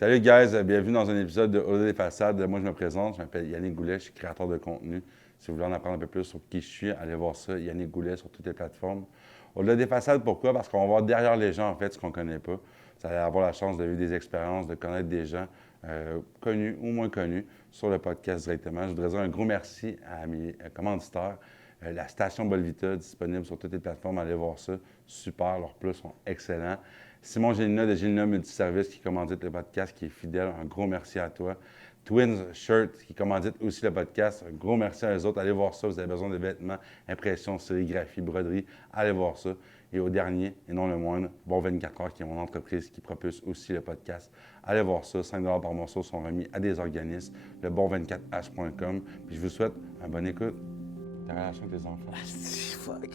Salut guys, bienvenue dans un épisode de Au-delà des façades. Moi je me présente, je m'appelle Yannick Goulet, je suis créateur de contenu. Si vous voulez en apprendre un peu plus sur qui je suis, allez voir ça, Yannick Goulet sur toutes les plateformes. Au-delà des façades, pourquoi? Parce qu'on va voir derrière les gens en fait ce qu'on ne connaît pas. Vous allez avoir la chance de vivre des expériences, de connaître des gens connus ou moins connus sur le podcast directement. Je voudrais dire un gros merci à mes commanditaires. La station Bolvita, disponible sur toutes les plateformes, allez voir ça. Super, leurs plats sont excellents. Simon Gélina de Gélina Multiservice qui commandite le podcast, qui est fidèle. Un gros merci à toi. Twins Shirt qui commandite aussi le podcast. Un gros merci à eux autres. Allez voir ça. Vous avez besoin de vêtements, impressions, sérigraphie, broderie. Allez voir ça. Et au dernier, et non le moindre, Bon 24 heures qui est mon entreprise qui propulse aussi le podcast. Allez voir ça. 5 $ par morceau sont remis à des organismes. Le bon24h.com. Puis je vous souhaite une bonne écoute. Ta relation avec tes enfants. Asti, fuck.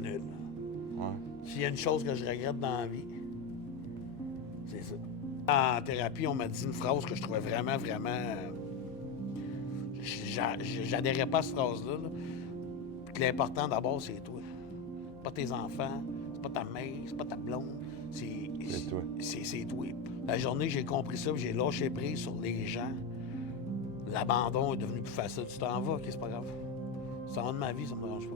Nul. Ouais. S'il y a une chose que je regrette dans la vie, c'est ça. En thérapie, on m'a dit une phrase que je trouvais vraiment. J'adhérais pas à cette phrase-là. Là. Que l'important d'abord, c'est toi. C'est pas tes enfants, c'est pas ta mère, c'est pas ta blonde. C'est toi. C'est toi. La journée, j'ai compris ça, j'ai lâché prise sur les gens. L'abandon est devenu plus facile. Tu t'en vas, OK, c'est pas grave. Ça va de ma vie, ça me dérange pas.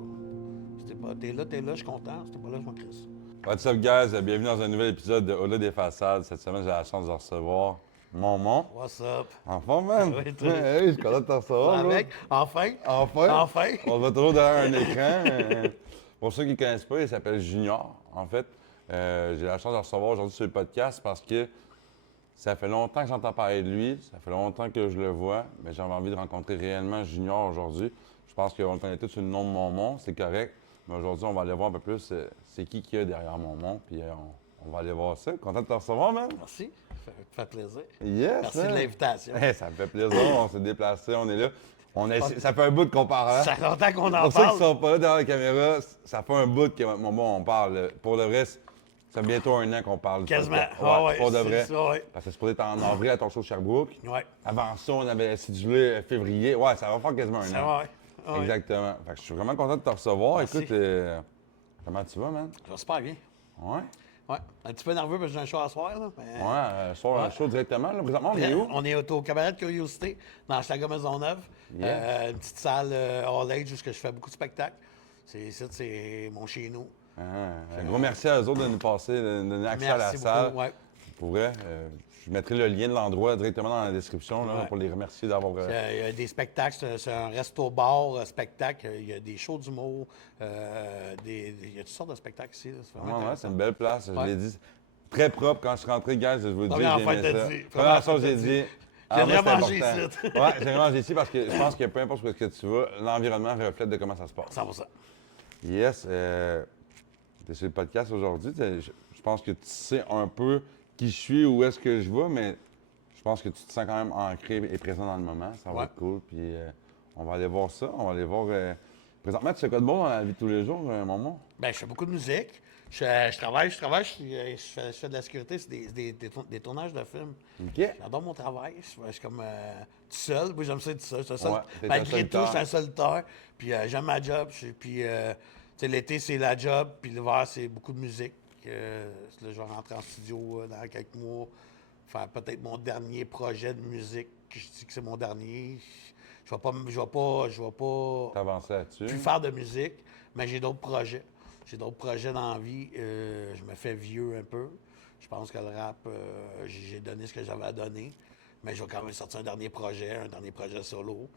T'es là, je suis content. Si t'es pas là, je m'en crisse. What's up, guys? Bienvenue dans un nouvel épisode de Au-delà des façades. Cette semaine, j'ai la chance de recevoir Momon. What's up? Enfin, man! Oui, toi. Hey, je suis content de te recevoir, là. Avec? Enfin? Enfin! On va toujours derrière un écran. Pour ceux qui ne connaissent pas, il s'appelle Junior. En fait, j'ai la chance de le recevoir aujourd'hui sur le podcast parce que ça fait longtemps que j'entends parler de lui. Ça fait longtemps que je le vois. Mais j'avais envie de rencontrer réellement Junior aujourd'hui. Je pense qu'on le connaît tous sur le nom de Momon, c'est correct. Mais aujourd'hui, on va aller voir un peu plus c'est qui qu'il y a derrière Momon. Puis on va aller voir ça. Content de te recevoir, man. Merci. Ça fait plaisir. Yes, Merci man. de l'invitation. Hey, ça me fait plaisir. On s'est déplacé, on est là. Ça fait un bout qu'on parle. Hein? Ça fait longtemps qu'on en Pour ceux qui parle. ne sont pas là derrière la caméra, ça fait un bout que Momon, on parle. Pour le reste, ça fait bientôt un an qu'on parle. Quasiment. Ouais, pour de vrai. Ça, ouais. Parce que c'est supposé être en avril à ton show Sherbrooke. Ouais. Avant ça, on avait sidulé février. Ouais, ça va faire quasiment un Ça an. va, ouais. Ouais. Exactement. Fait que je suis vraiment content de te recevoir. Merci. Écoute, comment tu vas, man? Ça va super bien. Ouais. Ouais. Un petit peu nerveux parce que j'ai un show à soir, là. Mais... Ouais, soir un show directement. Là. Présentement, on est où? On est au Cabaret de Curiosité, dans Hochelaga Maisonneuve. Yeah. Une petite salle all age où je fais beaucoup de spectacles. C'est mon chez nous. Un gros merci à eux autres de nous passer, de nous donner accès à la Merci salle. beaucoup. Ouais. Pour vrai, je mettrai le lien de l'endroit directement dans la description là, Ouais. pour les remercier d'avoir. Il y a des spectacles, c'est un resto-bar spectacle. Il y a des shows d'humour, il y a toutes sortes de spectacles ici. Là. C'est vraiment Ouais, intéressant. c'est une belle place. Je Ouais. l'ai dit. Très propre quand je suis rentré, guys. Je vous le dis, Première j'ai fois aimé que t'as ça. dit. Première chose que j'ai dit. J'ai moi, vraiment c'est mangé important. ici. Ouais, j'ai mangé ici parce que je pense que peu importe où est-ce que tu vas, l'environnement reflète de comment ça se passe. 100%. Yes. Tu es sur le podcast aujourd'hui. Je pense que tu sais un peu qui je suis, où est-ce que je vais, mais je pense que tu te sens quand même ancré et présent dans le moment. Ça va Ouais. être cool. Puis on va aller voir ça. On va aller voir. Présentement, tu fais quoi de bon dans la vie de tous les jours, Momon? Ben, je fais beaucoup de musique. Je travaille, je fais de la sécurité, c'est des tournages de films. OK. J'adore mon travail. Je suis comme tout seul. Moi, j'aime ça être seul. Ouais, t'es un Malgré tout, solitaire. je suis un solitaire. Puis j'aime ma job. Puis tu sais, l'été, c'est la job. Puis l'hiver, c'est beaucoup de musique. Là, je vais rentrer en studio dans quelques mois. Faire peut-être mon dernier projet de musique. Je dis que c'est mon dernier. Je vais pas T'avances là-dessus. plus faire de musique, mais j'ai d'autres projets. J'ai d'autres projets dans la vie. Je me fais vieux un peu. Je pense que le rap, j'ai donné ce que j'avais à donner. Mais je vais quand même sortir un dernier projet solo.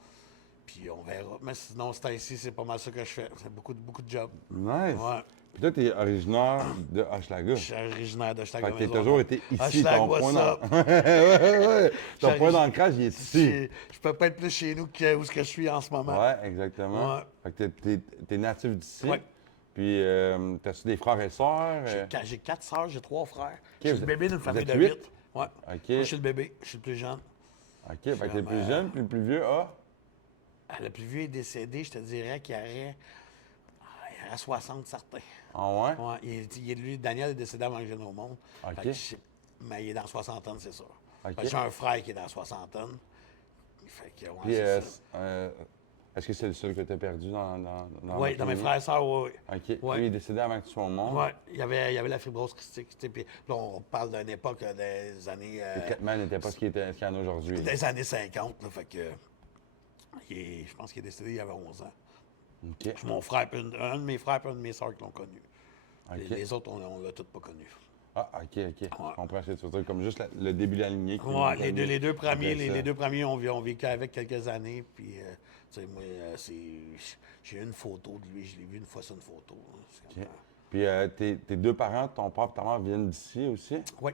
Puis on verra. Mais sinon, c'est ainsi, c'est pas mal ça que je fais. C'est beaucoup de jobs. Nice. Ouais. Puis toi, tu es originaire de Hochelaga. Je suis originaire de Fait que t'as toujours été ici. Hochelaga, Ton what's point up? ouais. Ton Je- point d'ancrage, il est ici. Je peux pas être plus chez nous que où ce que je suis en ce moment. Ouais, exactement. Ouais. Fait que t'es natif d'ici. Ouais. Puis, t'as-tu des frères et sœurs? J'ai 4 sœurs, j'ai 3 frères. vous Je suis le êtes- bébé d'une vous famille êtes de huit? 8. Ouais. OK. Moi, je suis le bébé, je suis le plus jeune. OK, fait que t'es le plus jeune, puis le plus vieux, Le plus vieux est décédé, je te dirais qu'il y aurait 60 certains. Ah ouais? Ouais, lui, Daniel est décédé avant que je vienne au monde. OK. Fait que mais il est dans la soixantaine, c'est sûr. OK. Fait que j'ai un frère qui est dans la soixantaine. Fait que, ouais, Puis, c'est ça. Est-ce que c'est le seul que tu as perdu dans Oui, la dans mes famille? frères et sœurs, oui. OK. Ouais. Lui, il est décédé avant que tu sois au monde. Oui, il y avait la fibrose cystique. Puis là, on parle d'une époque des années. Le traitement n'était pas ce qu'il y en a aujourd'hui. Des années 50. Là, fait que. Je pense qu'il est décédé il y avait 11 ans. OK. Puis mon frère, un de mes frères et un de mes sœurs qui l'ont connu. OK. Les autres, on l'a tous pas connu. Ah, OK. Je comprends ce que tu veux dire. Comme juste le début de la lignée. Oui, les deux premiers ont vécu avec quelques années. Puis, tu sais, moi, j'ai une photo de lui. Je l'ai vu une fois sur une photo. OK. Puis, tes deux parents, ton père et ta mère, viennent d'ici aussi? Oui.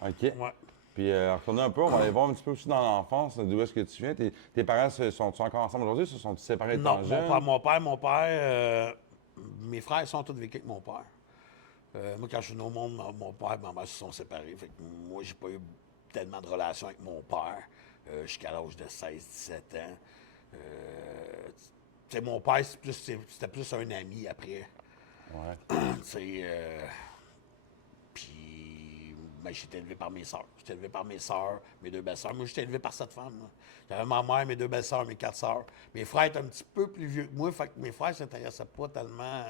OK. Oui. Puis, retournons un peu, on va aller voir un petit peu aussi dans l'enfance, d'où est-ce que tu viens. Tes parents sont-ils encore ensemble aujourd'hui? Se sont-ils séparés Non, étant jeunes? mon père, mes frères sont tous vécus avec mon père. Moi, quand je suis venu au monde, mon père et ma mère se sont séparés. Fait que moi, j'ai pas eu tellement de relations avec mon père jusqu'à l'âge de 16-17 ans. Tu sais, mon père, c'était plus un ami après. Ouais. Tu sais, puis, ben, j'étais élevé par mes sœurs. J'étais élevé par mes sœurs, mes deux belles-sœurs. Moi, j'étais élevé par cette femme. Là. J'avais ma mère, mes deux belles-sœurs, mes 4 sœurs. Mes frères étaient un petit peu plus vieux que moi, fait que mes frères ne s'intéressaient pas tellement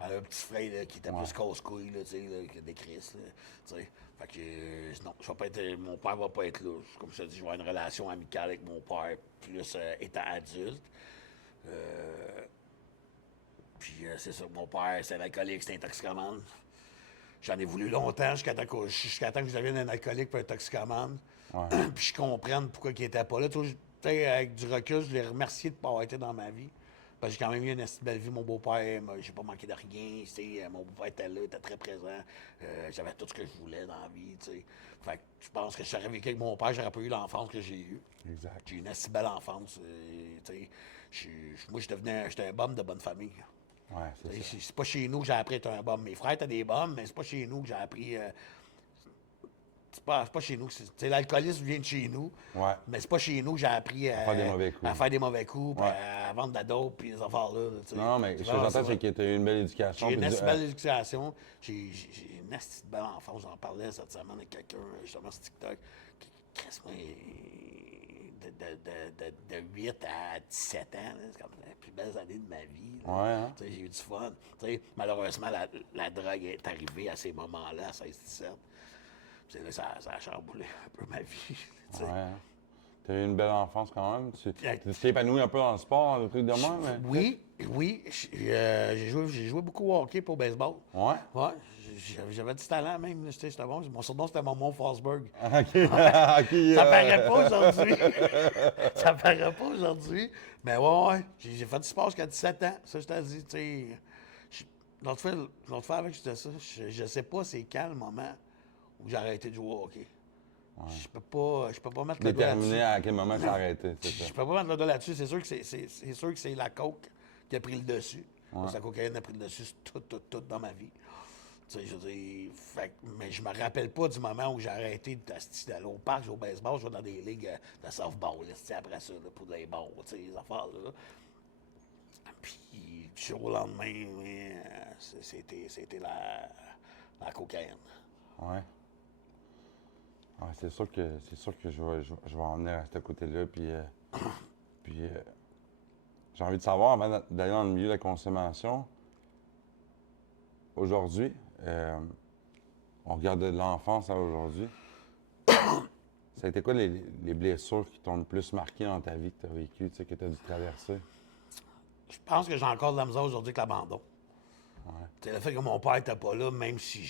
à un petit frère là, qui était plus casse-couille, tu sais, que des Chris, tu sais. Fait que, non, je vais pas être, mon père va pas être là. Comme je te dis, je vais avoir une relation amicale avec mon père, plus étant adulte. Puis c'est ça, mon père, c'est un alcoolique, c'est un toxicomane. J'en ai voulu longtemps jusqu'à temps que je devienne un alcoolique et un toxicomane. Ouais. Puis je comprenne pourquoi il n'était pas là. Tu sais, avec du recul, je l'ai remercié de ne pas avoir été dans ma vie. Parce que j'ai quand même eu une assez belle vie. Mon beau-père, j'ai pas manqué de rien. Tu sais, mon beau-père était là, était très présent. J'avais tout ce que je voulais dans la vie. Tu sais. Fait que je pense que si j'aurais vécu avec mon père, j'aurais pas eu l'enfance que j'ai eue. Exact. J'ai eu une assez belle enfance. Tu sais, moi, j'étais un bum de bonne famille. Ouais, c'est ça. C'est pas chez nous que j'ai appris à être un bum. Mes frères étaient des bums, mais c'est pas chez nous que j'ai appris. C'est pas chez nous. L'alcoolisme vient de chez nous. Ouais. Mais c'est pas chez nous que j'ai appris faire des mauvais coups. à faire des mauvais coups, puis Ouais. à vendre de la dope, puis les affaires-là. Tu sais. Non, mais ce que Vraiment, j'entends, c'est que tu as eu une belle éducation. J'ai une puis assez belle éducation. J'ai une assez belle enfance. J'en parlais cette semaine avec quelqu'un, justement, sur TikTok. Moi, de 8 à 17 ans, là, c'est comme les plus belles années de ma vie. Là. Ouais, hein? J'ai eu du fun. T'sais, malheureusement, la drogue est arrivée à ces moments-là, à 16-17. Là, ça a chamboulé un peu ma vie. Ouais. Tu as eu une belle enfance quand même. Tu t'es épanoui un peu dans le sport, le truc de moi, mais... Oui. J'ai joué beaucoup au hockey pour baseball. Ouais? Ouais. J'avais du talent même. C'était bon. Mon surnom, c'était Momon Forsberg. OK. Ça paraît pas aujourd'hui. Ça paraît pas aujourd'hui. Mais ouais. J'ai fait du sport jusqu'à 17 ans. Ça, je t'ai dit, tu sais. L'autre fois avec, c'était ça. Je sais pas c'est quand le moment où j'ai arrêté de jouer au hockey. Ouais. Je peux pas mettre le doigt là-dessus. Déterminer à quel moment ça a arrêté, c'est ça. Je peux pas mettre le doigt là-dessus. C'est sûr que c'est la coke qui a pris le dessus. Ouais. Parce que la cocaïne a pris le dessus tout dans ma vie. Tu sais, je veux dire, mais je me rappelle pas du moment où j'ai arrêté d'aller au parc, jouer au baseball, jouer dans des ligues de softball, là, après ça, là, pour des balles, tu sais, les affaires, là. Puis, du jour au lendemain, c'était la cocaïne. Ouais. Ouais, c'est sûr que je vais en venir à ce côté-là, puis j'ai envie de savoir, avant d'aller dans le milieu de la consommation, aujourd'hui, on regarde de l'enfance à aujourd'hui. Ça a été quoi les blessures qui t'ont le plus marqué dans ta vie que tu as vécu, tu sais, que tu as dû traverser? Je pense que j'ai encore de la misère aujourd'hui avec l'abandon. Ouais. Le fait que mon père n'était pas là, même si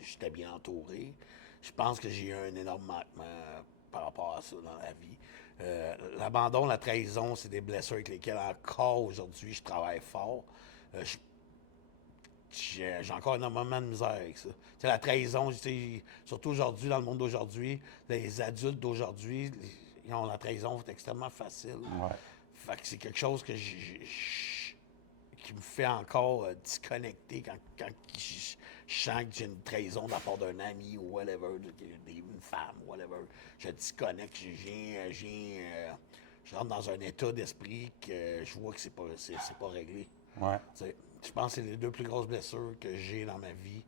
j'étais bien entouré, je pense que j'ai eu un énorme manquement par rapport à ça dans la vie. L'abandon, la trahison, c'est des blessures avec lesquelles encore aujourd'hui je travaille fort. J'ai encore énormément de misère avec ça. T'sais, la trahison, surtout aujourd'hui, dans le monde d'aujourd'hui, les adultes d'aujourd'hui, ils ont la trahison, c'est extrêmement facile. Ouais. Fait que c'est quelque chose que qui me fait encore disconnecter quand je sens que j'ai une trahison de la part d'un ami ou whatever, une femme, whatever. Je disconnecte, je rentre dans un état d'esprit que je vois que c'est pas réglé. Ouais. Je pense que c'est les deux plus grosses blessures que j'ai dans ma vie.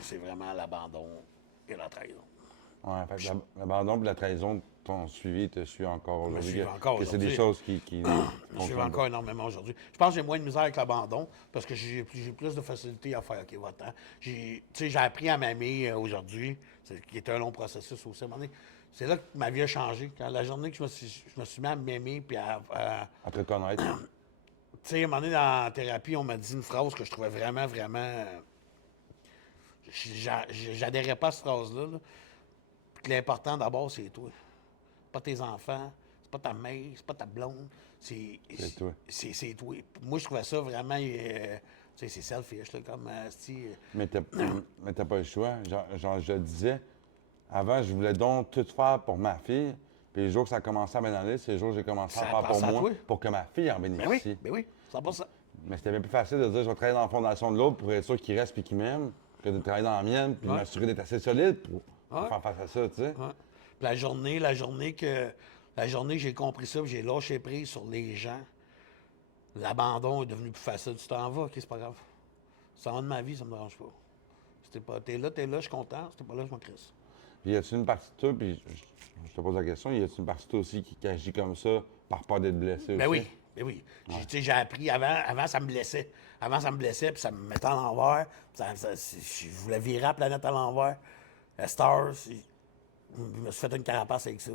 C'est vraiment l'abandon et la trahison. Ouais, fait que l'abandon et la trahison t'ont suivi, te suit encore me aujourd'hui. suivent encore Que c'est des aujourd'hui. choses qui Je suis encore énormément aujourd'hui. Je pense que j'ai moins de misère avec l'abandon parce que j'ai plus de facilité à faire OK, va-t'en. J'ai appris à m'aimer aujourd'hui, qui est un long processus aussi. À un moment donné, c'est là que ma vie a changé. Quand la journée que je me suis mis à m'aimer puis à te connaître. tu sais, à un moment donné, dans la thérapie, on m'a dit une phrase que je trouvais vraiment, vraiment. J'adhérais pas à cette phrase-là. Là. Puis que l'important d'abord, c'est toi. Pas tes enfants, c'est pas ta mère, c'est pas ta blonde. C'est toi. C'est toi. Moi, je trouvais ça vraiment. Tu sais, c'est selfish, là, comme. Mais t'as pas le choix. Genre, je le disais, avant, je voulais donc tout faire pour ma fille. Puis les jours que ça a commencé à bien aller, c'est les jours que j'ai commencé à Ça faire pour passe à moi, toi. pour que ma fille en Ben oui, bénéficie. ben oui, 100%. Mais c'était bien plus facile de dire je vais travailler dans la fondation de l'autre pour être sûr qu'il reste puis qu'il m'aime, que de travailler dans la mienne puis de Ouais. m'assurer d'être assez solide pour Ouais. faire face à ça, tu sais. Ouais. Puis la journée que j'ai compris ça, puis j'ai lâché prise sur les gens, l'abandon est devenu plus facile. Tu t'en vas, OK, c'est pas grave. Ça en va de ma vie, ça me dérange pas. Si t'es là, je suis content. Si t'es pas là, je m'en crisse. Puis y a-tu une partie de toi, puis je te pose la question, y a-tu une partie de toi aussi qui agit comme ça par peur d'être blessé Ben aussi? oui, ben oui. Tu sais, j'ai appris, avant, ça me blessait. Avant, ça me blessait, puis ça me mettait à l'envers. Je voulais virer la planète à l'envers. À Stars, je me suis fait une carapace avec ça.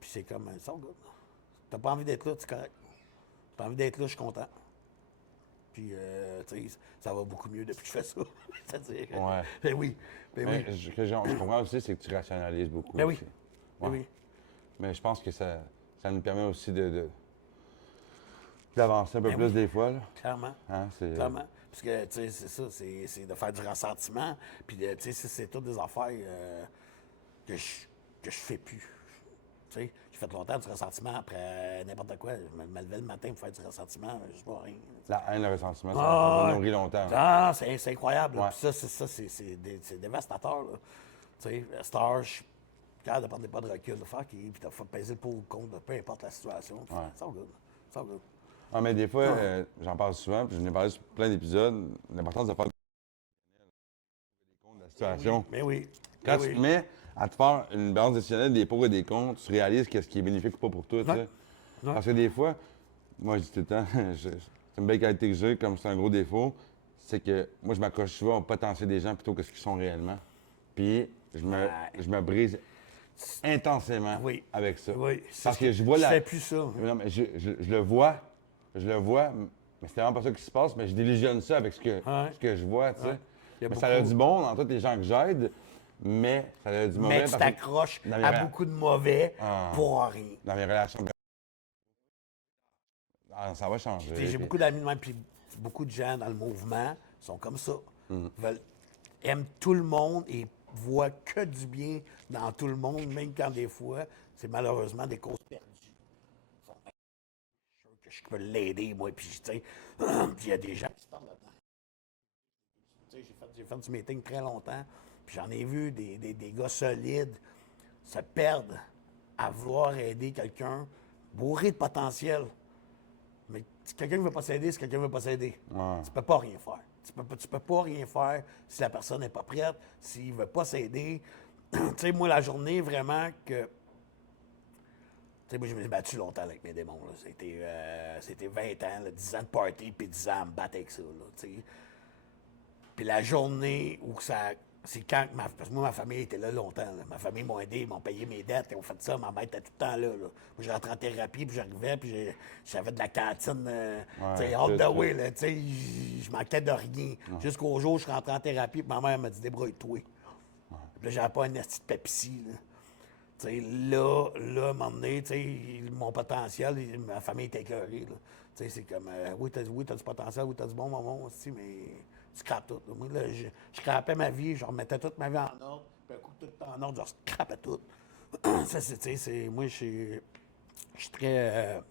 Puis c'est comme, ça, good. T'as pas envie d'être là, c'est correct. T'as envie d'être là, je suis content. Puis, tu sais, ça va beaucoup mieux depuis que je fais ça. C'est-à-dire, Ouais. ben oui, ben Mais oui. ce que je comprends aussi, c'est que tu rationalises beaucoup. Ben oui, aussi. ben Ouais. oui. Mais je pense que ça nous permet aussi d'avancer un peu Ben plus oui. des fois, là. Clairement. Hein, c'est... Clairement. Parce que, tu sais, c'est ça, c'est de faire du ressentiment. Puis, tu sais, c'est toutes des affaires que je fais plus. Tu sais, j'ai fait longtemps du ressentiment après n'importe quoi. Je me levais le matin pour faire du ressentiment, je vois rien. La haine, le ressentiment, ça Ah, va nourrir longtemps. ah, c'est incroyable. là. Ouais. Puis ça, c'est dévastateur. Là. Tu sais, Star, je suis capable de prendre des pas de recul, de faire qui, puis de faire peser le pour ou le contre, peu importe la situation. Puis, ça va good. Ça va good. Ah, mais des fois, j'en parle souvent, puis je n'ai parlé sur plein d'épisodes, l'importance de faire des comptes de la situation. Mais oui. Quand Mais tu te oui. mets à te faire une balance décisionnelle des pour et des contre, tu réalises qu'est-ce qui est bénéfique ou pas pour toi, tu sais. Ouais. Ouais. Parce que des fois, moi, je dis tout le temps, c'est une belle qualité que j'ai, comme c'est un gros défaut, c'est que moi, je m'accroche souvent au potentiel des gens plutôt que ce qu'ils sont réellement. Puis, je me brise intensément Oui. avec ça. Oui. Parce que je vois la... fais plus ça. Non, mais je le vois, mais c'est vraiment pas ça qui se passe, mais je délusionne ça avec ce que je vois, tu sais. Ouais. Il y a Mais ça a beaucoup- du bon dans tous les gens que j'aide, mais ça a du mauvais Mais tu parce que t'accroches dans mes à rela- beaucoup de mauvais Ah. pour rien. dans mes relations. Ah, ça va changer. J'ai puis- beaucoup d'amis de même, puis beaucoup de gens dans le mouvement sont comme ça. Aiment tout le monde et voient que du bien dans tout le monde, même quand des fois, c'est malheureusement des causes perdues. Ils sont bien sûrs que je peux l'aider, moi, puis tu sais, puis il y a des gens qui se parlent là-dedans. Tu sais, j'ai fait du meeting très longtemps, puis j'en ai vu des gars solides se perdre à vouloir aider quelqu'un bourré de potentiel. Mais si quelqu'un ne veut pas s'aider, c'est quelqu'un ne veut pas s'aider. Ouais. Tu peux pas rien faire. Tu peux pas rien faire si la personne n'est pas prête, s'il ne veut pas s'aider. Tu sais, moi, la journée, vraiment, que... Tu sais, moi, je me suis battu longtemps avec mes démons. Là. C'était 20 ans, là, 10 ans de party, puis 10 ans à me battre avec ça. Là, tu sais. Puis la journée où ça... C'est quand... Parce que moi, ma famille était là longtemps. Là. Ma famille m'a aidé, ils m'ont payé mes dettes, ils ont fait ça. Ma mère était tout le temps là. Moi, je rentrais en thérapie, puis j'arrivais, puis j'avais de la cantine, tu sais, all the way. Là, tu sais, je manquais de rien. Jusqu'au jour où je rentrais en thérapie, puis ma mère m'a dit « débrouille-toi ». Puis là, j'avais pas un esti de Pepsi, là. Tu sais, là, à un moment donné, tu sais, mon potentiel, ma famille était écœurée, là. Tu sais, c'est comme, oui, t'as du potentiel, oui, t'as du bon moment aussi, mais tu scrapes tout. Là. Moi, là, je scrapais ma vie, je remettais toute ma vie en ordre, puis un coup de tout en ordre, je scrapais tout. Ça, tu sais, moi, je suis très,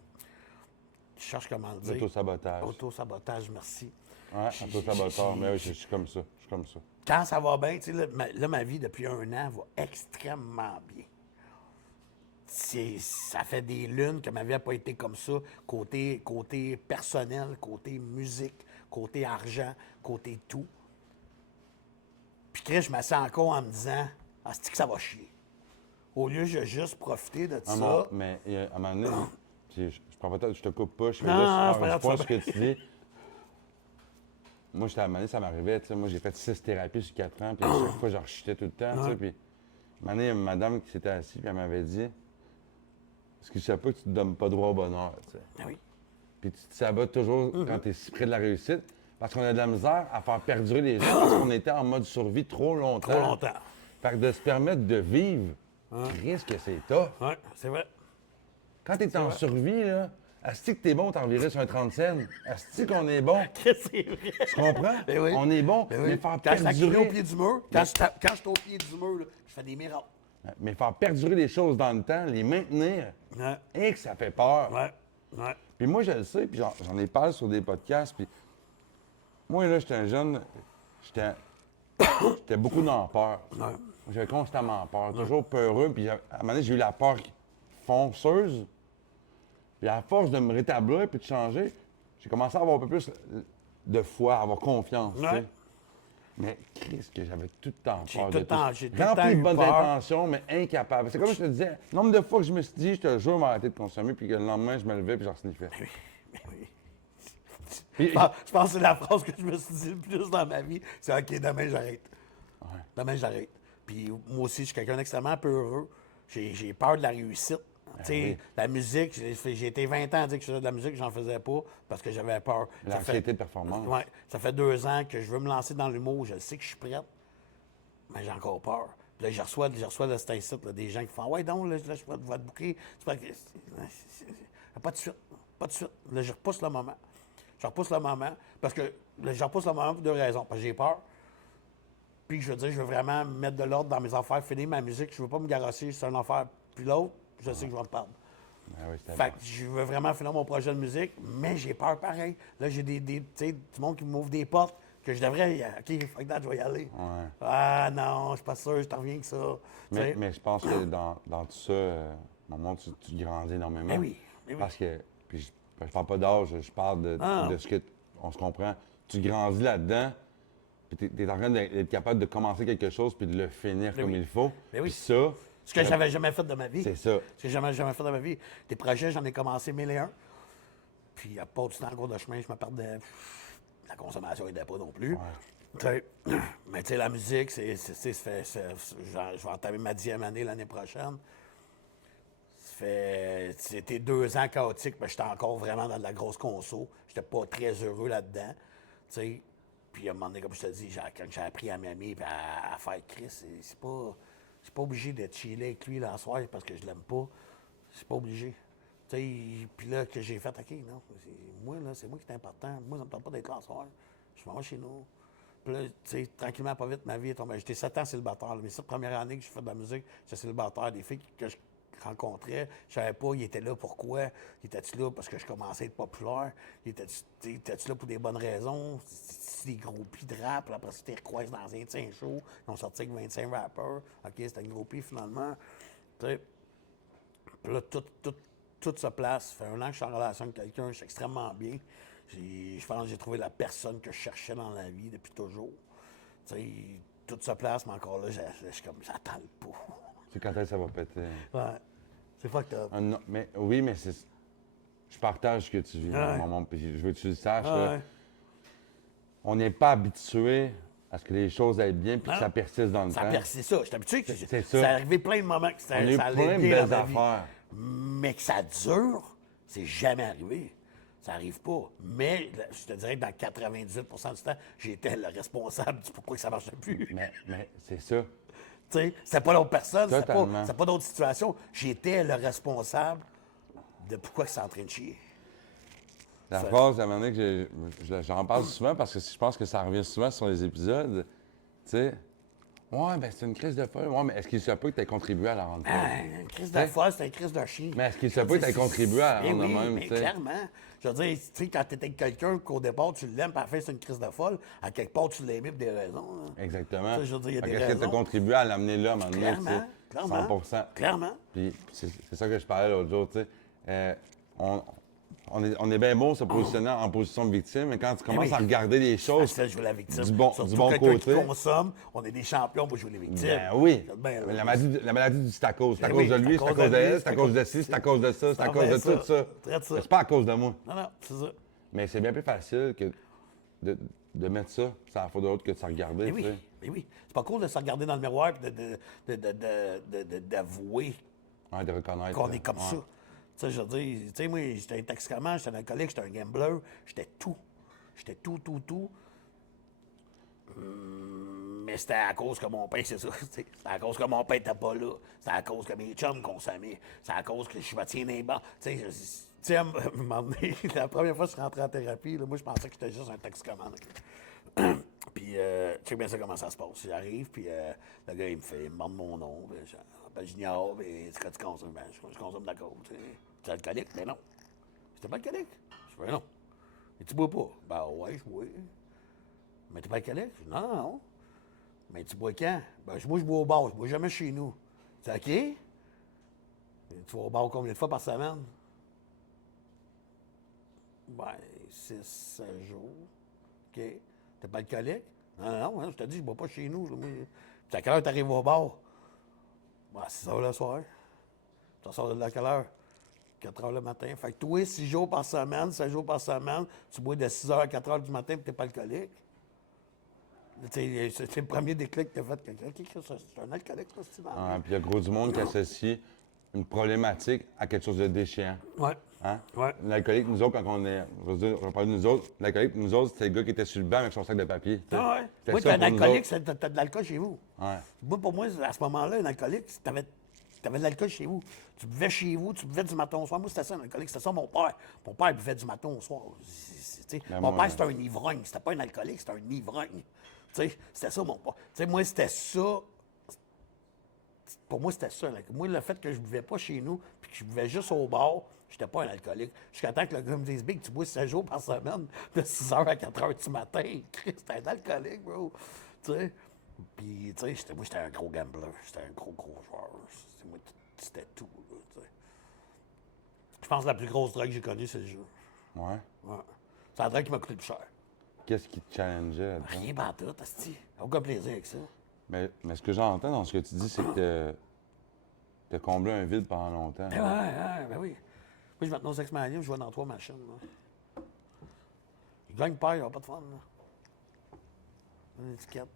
je cherche comment le dire. Autosabotage. Autosabotage, merci. Ouais, autosaboteur. Mais oui, je suis comme ça. Je suis comme ça. Quand ça va bien, tu sais, là, ma vie, depuis 1 an, va extrêmement bien. Ça fait des lunes que ma vie n'a pas été comme ça, côté personnel, côté musique, côté argent, côté tout. Puis Chris, je m'assieds encore en me disant « Ah, c'est que ça va chier. Au lieu de juste profiter de Ah ça. non, mais à un moment donné, je prends pas je te coupe pas, je fais Non, là, c'est pas je grave, pense ça ce que tu dis. Moi, j'étais à un moment donné, ça m'arrivait, tu sais, moi, j'ai fait 6 thérapies sur 4 ans, puis à chaque fois, je rechutais tout le temps, tu sais, puis... Un moment donné, il y a une madame qui s'était assise, puis elle m'avait dit, est-ce que tu sais pas que tu te donnes pas droit au bonheur, tu sais? Ah oui. Puis tu te sabotes toujours quand tu es si près de la réussite, parce qu'on a de la misère à faire perdurer les gens, parce qu'on était en mode survie trop longtemps. Trop longtemps. Fait que de se permettre de vivre, risque que c'est tough. Oui, c'est vrai. Quand t'es en survie, là, asti que t'es bon, t'en virais sur un 30 cents. Asti qu'on est bon. C'est vrai. Tu comprends? Ben oui. On est bon, Ben oui. mais faire Quand je suis au pied perdurer... du mur, quand je suis au pied du mur, là, je fais des miracles. Mais faire perdurer les choses dans le temps, les maintenir, Ouais. et que ça fait peur. Ouais. Ouais. Puis moi, je le sais, puis j'en ai parlé sur des podcasts, puis moi, là, j'étais un jeune, j'étais beaucoup dans la peur. Ouais. J'avais constamment peur, toujours peureux, puis à un moment donné, j'ai eu la peur fonceuse. Puis à force de me rétablir puis de changer, j'ai commencé à avoir un peu plus de foi, à avoir confiance, tu sais. Ouais. Mais qu'est-ce que j'avais tout le temps J'ai peur tout de le temps- tout. j'ai tout le temps Rempli de eu bonnes peur. intentions, mais incapable. C'est comme je te disais, le nombre de fois que je me suis dit, je te jure, m'arrêter de consommer, puis que le lendemain, je me levais, puis j'en sniffais. Ben oui. Puis- Je pense que c'est la phrase que je me suis dit le plus dans ma vie. C'est OK, demain, j'arrête. Demain, j'arrête. Puis moi aussi, je suis quelqu'un d'extrêmement peureux. J'ai peur de la réussite. Tu sais, oui. la musique, j'ai été 20 ans à dire que je faisais de la musique, j'en faisais pas parce que j'avais peur. Ça L'anxiété fait- de performance. Ouais, ça fait 2 ans que je veux me lancer dans l'humour. Je sais que je suis prête, mais j'ai encore peur. Puis là, je reçois de cet incite, là, des gens qui font ouais, donc, là, je vais te bouquer. Pas de suite. Pas de suite. Là, je repousse le moment. Je repousse le moment parce que là, je repousse le moment pour 2 raisons. Parce que j'ai peur. Puis je veux dire, je veux vraiment mettre de l'ordre dans mes affaires, finir ma musique. Je veux pas me garrosser sur une affaire. Puis l'autre, je sais que je vais me perdre. Ah oui, c'était Fait bon. que je veux vraiment finir mon projet de musique, mais j'ai peur pareil. Là, j'ai tu sais, du monde qui m'ouvre des portes que je devrais. OK, fuck that, je vais y aller. Ouais. Ah non, je suis pas sûr, je t'en reviens que ça. Tu sais. Mais je pense que dans tout ça, maman, tu grandis énormément. Ben oui, ben oui. Parce que, puis je parle pas d'âge, je parle de ce que, on se comprend. Tu grandis là-dedans, puis tu es en train d'être capable de commencer quelque chose puis de le finir comme oui. il faut. Ben oui. Puis ça, Ce que j'avais jamais fait de ma vie. c'est ça. Ce que j'avais jamais fait de ma vie. Des projets, j'en ai commencé 1001. Puis, à pas du temps en cours de chemin, je me perdais. La consommation n'aidait pas non plus. Tu sais, mais tu sais, la musique, je vais entamer ma 10e année l'année prochaine. C'était 2 ans chaotiques, mais j'étais encore vraiment dans de la grosse conso. J'étais pas très heureux là-dedans. Tu sais, puis à un moment donné, comme je te dis, quand j'ai appris à m'aimer et à faire Chris, c'est pas obligé d'être chillé avec lui là, soir parce que je l'aime pas. C'est pas obligé. Tu sais, puis là, que j'ai fait, OK, non, moi, là, c'est moi qui est important. Moi, ça me tente pas d'être là ce soir. Je m'en vais chez nous. Puis là, tu sais, tranquillement, pas vite, ma vie est tombée. J'étais 7 ans célibataire. Là. Mes 7 premières années que j'ai fait de la musique, j'étais célibataire. Des filles que je rencontrais, je savais pas, ils étaient là pourquoi. Ils étaient-tu là parce que je commençais à être populaire? Ils étaient-tu là pour des bonnes raisons? C'est des groupies de rap. Là, après, c'était recroisés dans un 25 show. Ils ont sorti avec 25 rappeurs. OK, c'était une groupie finalement. Tu sais, puis là, tout se place. Ça fait 1 an que je suis en relation avec quelqu'un, je suis extrêmement bien. Je pense que j'ai trouvé la personne que je cherchais dans la vie depuis toujours. Tu sais, tout se place, mais encore là, je suis comme, j'attends le pouls. C'est quand est-ce que ça va péter. Ouais. C'est fucked up. Ah non, mais oui, mais c'est. Je partage ce que tu vis, Ouais. maman, puis je veux que tu le saches. Ah là. ouais. On n'est pas habitué à ce que les choses aillent bien puis que Non. ça persiste dans le Ça temps. c'est ça. Je suis habitué que C'est ça. ça est arrivé plein de moments que ça, On a eu ça allait plein de bien belles dans ma vie. affaires. Mais que ça dure, c'est jamais arrivé. Ça n'arrive pas. Mais je te dirais que dans 98 du temps, j'étais le responsable du pourquoi que ça ne marchait plus. Mais c'est ça. Tu sais, c'était pas l'autre personne, Totalement. c'était pas d'autre situation. J'étais le responsable de pourquoi c'est en train de chier. La Ça- phrase, à un moment donné, j'en parle souvent parce que je pense que ça revient souvent sur les épisodes. Tu sais, ouais, ben c'est une crise de folle. Ouais, mais est-ce qu'il se peut que tu aies contribué à la rendre folle? Une crise de folle, c'est une crise de chien. Mais est-ce qu'il se peut que tu aies contribué à la rendre de oui, même, mais tu sais? clairement. Je veux dire, tu sais, quand tu es avec quelqu'un qu'au départ, tu l'aimes, puis à la fin, c'est une crise de folle, à quelque part, tu l'aimais pour des raisons. là. Exactement. Ça, je veux dire, il y a Fait des que est-ce que tu as raisons. contribué à l'amener là, à un moment donné, tu sais? Clairement. 100%. Clairement. Puis c'est ça que je parlais l'autre jour, tu sais. on est bien bon se positionner en position de victime, mais quand tu commences oui. à regarder les choses Ça, je veux la victime. du bon Surtout quelqu'un côté. qui consomme, on est des champions pour jouer les victimes. Ben oui. Ben, Mais la maladie du stacos. C'est à Ben cause oui, de lui, c'est à cause de elle, c'est à cause de lui, ci, c'est à cause de ça, c'est à cause de ça. tout ça. Traite ça. Mais c'est pas à cause de moi. Non, c'est ça. Mais c'est bien plus facile que de mettre ça sur la faute de l'autre que de se regarder. Mais oui, tu sais. mais oui. C'est pas cool de se regarder dans le miroir et d'avouer Ouais, de reconnaître. qu'on est comme ouais. ça. Tu sais, je veux dire, tu sais, moi, j'étais un toxicomane, j'étais un alcoolique, j'étais un gambler, j'étais tout. J'étais tout. Mais c'était à cause que mon père, c'est ça. C'était à cause que mon père n'était pas là. C'était à cause que mes chums consommaient. C'est à cause que je me tiens des bancs. Tu sais, à un moment donné, la première fois que je suis rentré en thérapie, là, moi, je pensais que j'étais juste un toxicomane. Puis, check bien ça comment ça se passe. J'arrive, puis le gars, il me demande mon nom. Puis, j'ignore, puis c'est quand tu consommes. Ben, je consomme de la coke. Tu es alcoolique? Ben non. J'étais pas alcoolique. Je fais non. Et tu bois pas? Ben ouais, je bois. Mais t'es pas alcoolique? Je dis, non. Mais tu bois quand? Ben moi, je bois au bar. Je bois jamais chez nous. C'est OK? Et tu vas au bar combien de fois par semaine? Ben, 6 jours. OK. T'es pas alcoolique? Non, je te dis, je bois pas chez nous. Là, puis à quelle heure t'arrives au bar? Ben, 6 heures le soir. Tu sors de là à quelle heure? 4 heures le matin. Fait que toi, 6 jours par semaine, 7 jours par semaine, tu bois de 6 heures à 4 heures du matin et t'es pas alcoolique. C'est le premier déclic que t'as fait. C'est un alcoolique, ça, c'est Ah, puis il y a gros du monde qui associe une problématique à quelque chose de déchéant. Ouais. Hein? Ouais. L'alcoolique, nous autres, quand on est. On va parler de nous autres. L'alcoolique, nous autres, c'était le gars qui était sur le banc avec son sac de papier. Ah ouais. C'était Moi, ça t'es un pour nous alcoolique, autres. t'as de l'alcool chez vous. Ouais. Moi, pour moi, à ce moment-là, un alcoolique, t'avais de l'alcool chez vous. Tu buvais chez vous, tu buvais du matin au soir. Moi, c'était ça, un alcoolique. C'était ça, mon père. Mon père buvait du matin au soir. Ben, Mon moi, père, c'était un ivrogne. C'était pas un alcoolique, c'était un ivrogne. C'était ça, mon père. Moi, c'était ça. Pour moi, c'était ça. Moi, le fait que je buvais pas chez nous, puis que je buvais juste au bar, j'étais pas un alcoolique. Jusqu'à temps que le gars me dise, Big, tu bois 7 jours par semaine, de 6 h à 4 h du matin. Christ, t'es un alcoolique, bro. Tu sais. Puis, tu sais, moi, j'étais un gros gambler. J'étais un gros joueur. Moi, c'était tout, là, tu sais. Je pense que la plus grosse drogue que j'ai connue, c'est le jeu. Ouais. Ouais. C'est la drogue qui m'a coûté le plus cher. Qu'est-ce qui te challengeait là-dedans? Rien pas tout, asti. Aucun plaisir avec ça. Mais ce que j'entends dans ce que tu dis, c'est que tu as comblé un vide pendant longtemps. Ben oui. Moi, je vais maintenant au Sex-Mania, je joue dans 3 machines. Là. Je gagne pas, il n'y aura pas de fun. Là. Une étiquette.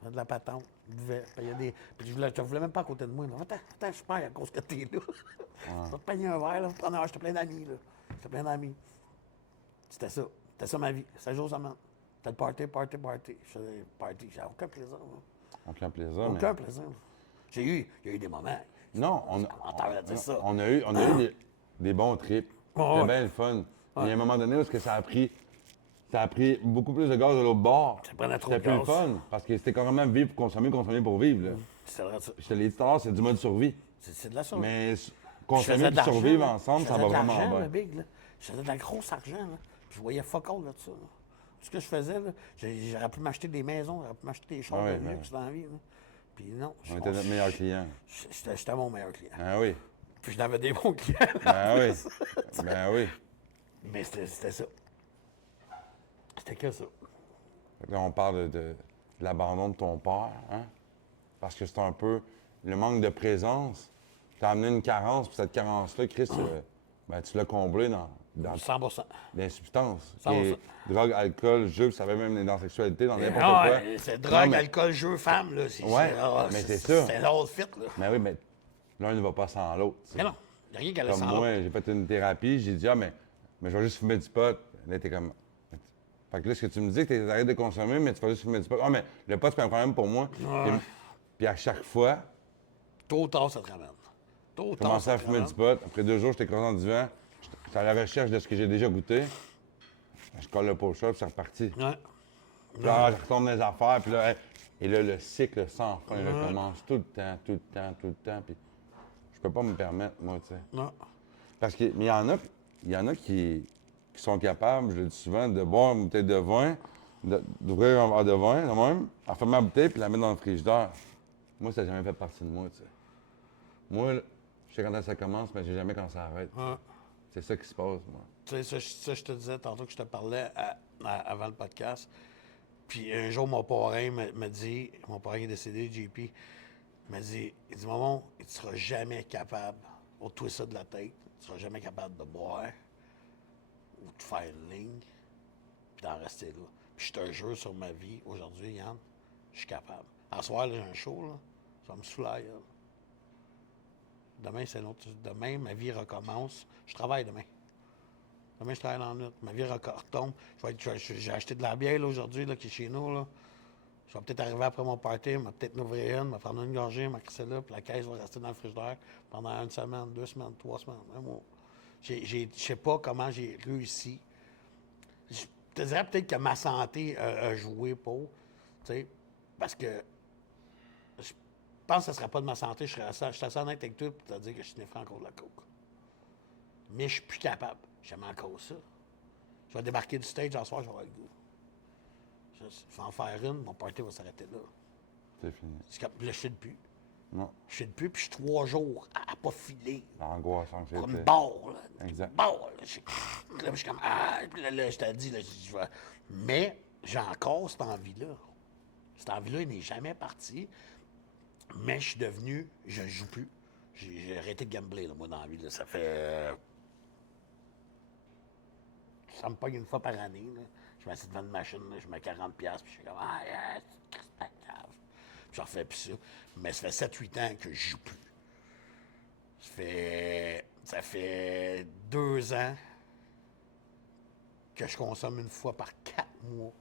Je fais de la patente. Je buvais. Il y a des... Puis je voulais même pas à côté de moi. Là. Attends, je perds à cause que t'es là. Je vais te payer un verre, là. J'étais plein d'amis, là. J'étais plein d'amis. C'était ça. C'était ça ma vie. 7 jours semaine. C'était le party. Je faisais party. J'avais aucun plaisir. Là. Aucun plaisir. Aucun plaisir. Il y a eu des moments. Non, on a eu des bons trips. C'était bien le fun. Il y a un moment donné où ça a pris beaucoup plus de gaz de l'autre bord. Ça prenait trop C'était de plus le gaz. fun. Parce que c'était carrément vivre pour consommer pour vivre. Là. C'est vrai, ça. Je te l'ai dit tout à l'heure, c'est du mode survie. C'est de la survie. Mais Je faisais consommer de et l'argent, survivre là. ensemble, Je ça faisais va de vraiment l'argent, bien. le big, là. Je faisais de la grosse argent, là. Puis je voyais fuck all là, de ça. Là. Ce que je faisais, là, j'aurais pu m'acheter des maisons, j'aurais pu m'acheter des chars Ah ouais, de ben luxe dans la vie. Là. Puis non. On était notre meilleur client. J'étais mon meilleur client. Ah oui. Puis je n'avais des bons clients. Ben oui. Ben oui. Mais c'était ça. C'était que ça. Fait que là, on parle de l'abandon de ton père, hein? Parce que c'est un peu le manque de présence. Tu as amené une carence, puis cette carence-là, Chris, ben, tu l'as comblée dans 100%. des substances. 100%. Drogue, alcool, jeu, puis ça va même dans la sexualité, dans n'importe Ah, quoi. ouais, c'est Non, drogue, mais- alcool, jeu, femme, là. Mais c'est ça. C'est l'autre fit, là. Mais oui, mais l'un ne va pas sans l'autre. tu sais. Mais non, il n'y a rien qu'à Comme laisser moi, j'ai fait une thérapie, j'ai dit, mais je vais juste fumer du pot. Là, t'es comme. Fait que là, ce que tu me dis, c'est que tu arrêtes de consommer, mais tu vas juste fumer du pot. Ah, mais le pot, c'est pas un problème pour moi. Puis à chaque fois, Tôt ou tard, ça te ramène. Tôt ou je tard, commençais ça à te fumer ramène. du pot. Après 2 jours, j'étais croisé dans le divan. J'étais à la recherche de ce que j'ai déjà goûté. Je colle le pot chaud, puis c'est reparti. Ouais. Puis là, je retourne dans les affaires, puis là, et là, le cycle sans fin recommence tout le temps. Puis je peux pas me permettre, moi, tu sais. Non. Parce qu'il y en a qui sont capables, je le dis souvent, de boire une bouteille de vin, d'ouvrir un verre de vin, de même, en fermer la bouteille puis la mettre dans le frigidaire. Moi, ça n'a jamais fait partie de moi, tu sais. Moi, là, Je sais quand ça commence, mais je sais jamais quand ça arrête. C'est ça qui se passe, moi. Tu sais, ça, je te disais tantôt que je te parlais avant le podcast. Puis un jour, mon parrain me dit, mon parrain est décédé, JP, m'a dit, il dit, maman, tu ne seras jamais capable, au toi ça de la tête, tu ne seras jamais capable de boire ou de faire une ligne, puis d'en rester là. Puis je te jure sur ma vie, aujourd'hui, Yann, je suis capable. À soir, là, j'ai un show, là, ça va me soulager. Demain, c'est l'autre. Demain, ma vie recommence. Je travaille demain. Demain, je travaille dans la nuit. Ma vie retombe. J'ai acheté de la bière là, aujourd'hui là, qui est chez nous. Là. Je vais peut-être arriver après mon party, je vais peut-être m'ouvrir une, me prendre une gorgée, m'accrocher là, puis la caisse va rester dans le frigidaire pendant 1 semaine, 2 semaines, 3 semaines, un mois. Je sais pas comment j'ai réussi. Je te dirais peut-être que ma santé a joué pour, tu sais, parce que je pense que ce ne serait pas de ma santé, je serais assez honnête avec toi pour te dire que je suis encore de la coke. Mais je suis plus capable. J'aime encore ça. Je vais débarquer du stage en soir, je vais avoir le goût. Je vais en faire une, mon party va s'arrêter là. C'est fini. Là, je ne file plus. Non. Je file plus, puis je suis 3 jours à pas filer. L'angoisse, anxiété. Comme une barre, là. Exact. Une barre, là. Je suis comme, puis là, je t'ai dit, là, je vais... Mais j'ai encore cette envie-là. Cette envie-là, elle n'est jamais partie. Mais je suis devenu, je ne joue plus. J'ai arrêté de gambler, là, moi, dans la vie. Là. Ça fait... ça me pogne une fois par année. Là. Je m'assieds devant une machine, là, je mets 40$, puis je suis comme, c'est pas grave. Puis je refais plus ça. Mais ça fait 7-8 ans que je joue plus. Ça fait 2 ans que je consomme une fois par 4 mois.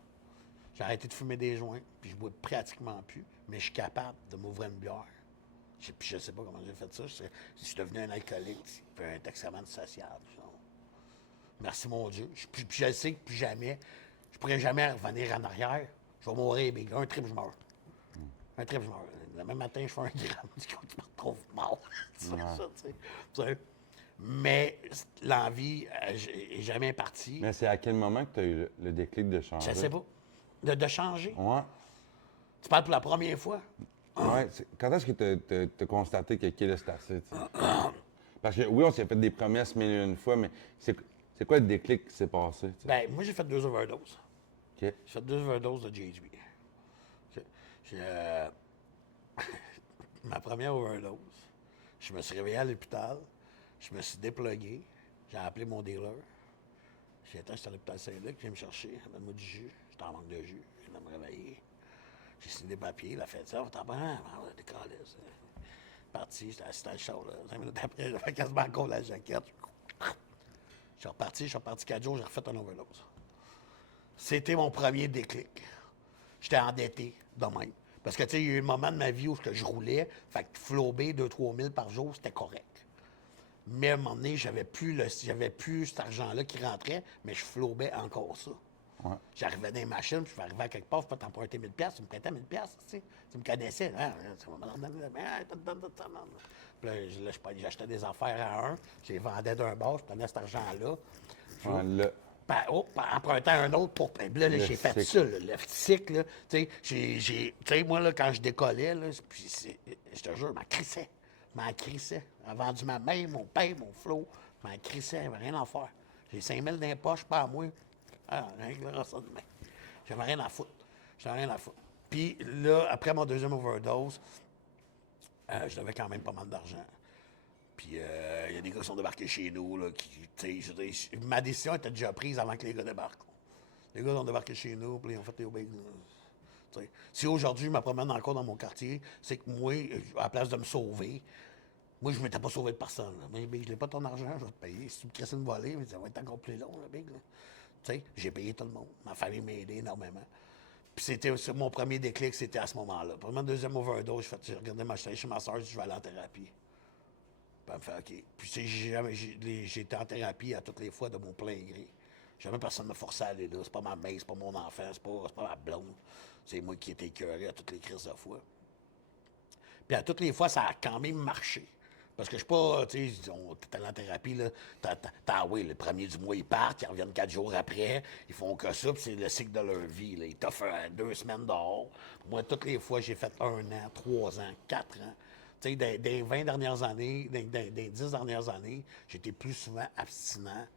J'ai arrêté de fumer des joints, puis je bois pratiquement plus, mais je suis capable de m'ouvrir une bière. Puis je sais pas comment j'ai fait ça. Je suis devenu un alcoolique, puis un excellent social. Genre. Merci mon Dieu. Puis je sais que plus jamais, je pourrais jamais revenir en arrière. Je vais mourir, big. Un trip, je meurs. Un trip, je meurs. Le même matin, je fais 1 gramme, je me retrouve mort. C'est ça, tu sais. Mais l'envie n'est jamais partie. Mais c'est à quel moment que tu as eu le déclic de changer? Je sais pas. De changer. Ouais. Tu parles pour la première fois? Ouais. Quand est-ce que tu as constaté que là, c'est assez? Parce que oui, on s'est fait des promesses 1001 fois, mais c'est quoi le déclic qui s'est passé? T'sais? Ben, moi, j'ai fait 2 overdoses. OK. J'ai fait 2 overdoses de GHB. Ma première overdose, je me suis réveillé à l'hôpital, je me suis déplugué, j'ai appelé mon dealer. J'ai dit, j'étais à l'hôpital Saint-Luc, viens me chercher, amène-moi du jus. J'étais en manque de jus, je viens de me réveiller. J'ai signé des papiers, il a fait ça, t'en prends, décollé. Parti, j'étais assis dans le char, là. 5 minutes après, j'avais quasiment encore la jaquette. Je suis reparti 4 jours, j'ai refait un overdose. C'était mon premier déclic. J'étais endetté de même. Parce que, tu sais, il y a eu un moment de ma vie où je roulais, fait que flober 2-3 000 par jour, c'était correct. Mais à un moment donné, j'avais plus cet argent-là qui rentrait, mais je flobais encore ça. Ouais. J'arrivais dans les machines, puis je vais arriver à quelque part, je peux t'emprunter 1000$, tu me prêtais 1000$, tu sais. Tu me connaissais, hein? Puis là, j'achetais des affaires à un, je les vendais d'un bord, je prenais cet argent-là. Empruntant un autre pour. Puis là, j'ai fait ça, là, le cycle, là. Tu sais, moi, là, quand je décollais, là, puis je te jure, je m'en crissais. J'ai vendu ma mère, mon père, mon flot, je m'en crissais, j'avais rien à faire. J'ai 5000 dans les poches, pas à moi. Ah, rien que le ça demain. J'avais rien à foutre. Puis là, après mon deuxième overdose, je devais quand même pas mal d'argent. Puis il y a des gars qui sont débarqués chez nous, là, ma décision était déjà prise avant que les gars débarquent. Les gars ont débarqué chez nous, puis ils ont fait les obéis. Si aujourd'hui, je me promène encore dans mon quartier, c'est que moi, à la place de me sauver, moi, je ne m'étais pas sauvé de personne. Là. Mais je n'ai pas ton argent, je vais te payer. Si tu me crisses une volée, ça va être encore plus long, là, big. J'ai payé tout le monde. Ma famille m'a aidé énormément. Puis c'était mon premier déclic, c'était à ce moment-là. Pour mon deuxième overdose, j'ai regardé ma chaise chez ma soeur, je vais aller en thérapie. Puis elle me fait OK. Puis j'ai été en thérapie à toutes les fois de mon plein gré. Jamais personne ne me forçait à aller là. C'est pas ma mère, c'est pas mon enfant, c'est pas ma blonde. C'est moi qui étais écœuré à toutes les crises de fois. Puis à toutes les fois, ça a quand même marché. Parce que je suis pas, tu sais, t'es en thérapie, là, oui, le premier du mois, ils partent, ils reviennent 4 jours après, ils font que ça, puis c'est le cycle de leur vie, là. Ils t'offrent 2 semaines dehors. Moi, toutes les fois, j'ai fait 1 an, 3 ans, 4 ans. Tu sais, des 20 dernières années, des 10 dernières années, j'étais plus souvent abstinent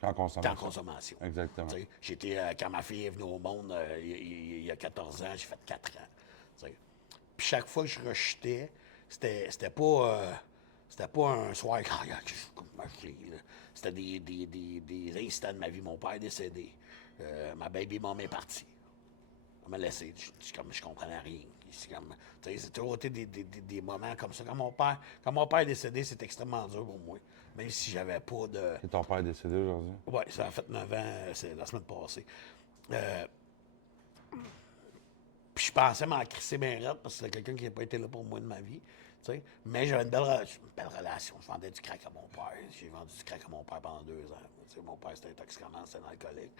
En consommation. qu'en consommation. Exactement. Tu sais, quand ma fille est venue au monde, il y a 14 ans, j'ai fait 4 ans. Tu sais. Puis chaque fois que je rejetais, c'était pas un soir, que je suis comme ma fille, là. C'était des instants de ma vie. Mon père est décédé. Ma baby-mom est partie. Elle m'a laissé. Je comprenais rien. C'est toujours été des moments comme ça. Quand mon père est décédé, c'est extrêmement dur pour moi. Même si j'avais pas de. Et ton père est décédé aujourd'hui? Oui, ça a fait 9 ans, c'est la semaine passée. Puis je pensais m'en crisser bien raide parce que c'est quelqu'un qui n'a pas été là pour moi de ma vie. T'sais. Mais j'avais une belle relation. Je vendais du crack à mon père. J'ai vendu du crack à mon père pendant 2 ans. T'sais, mon père, c'était un toxicomane, c'était un alcoolique.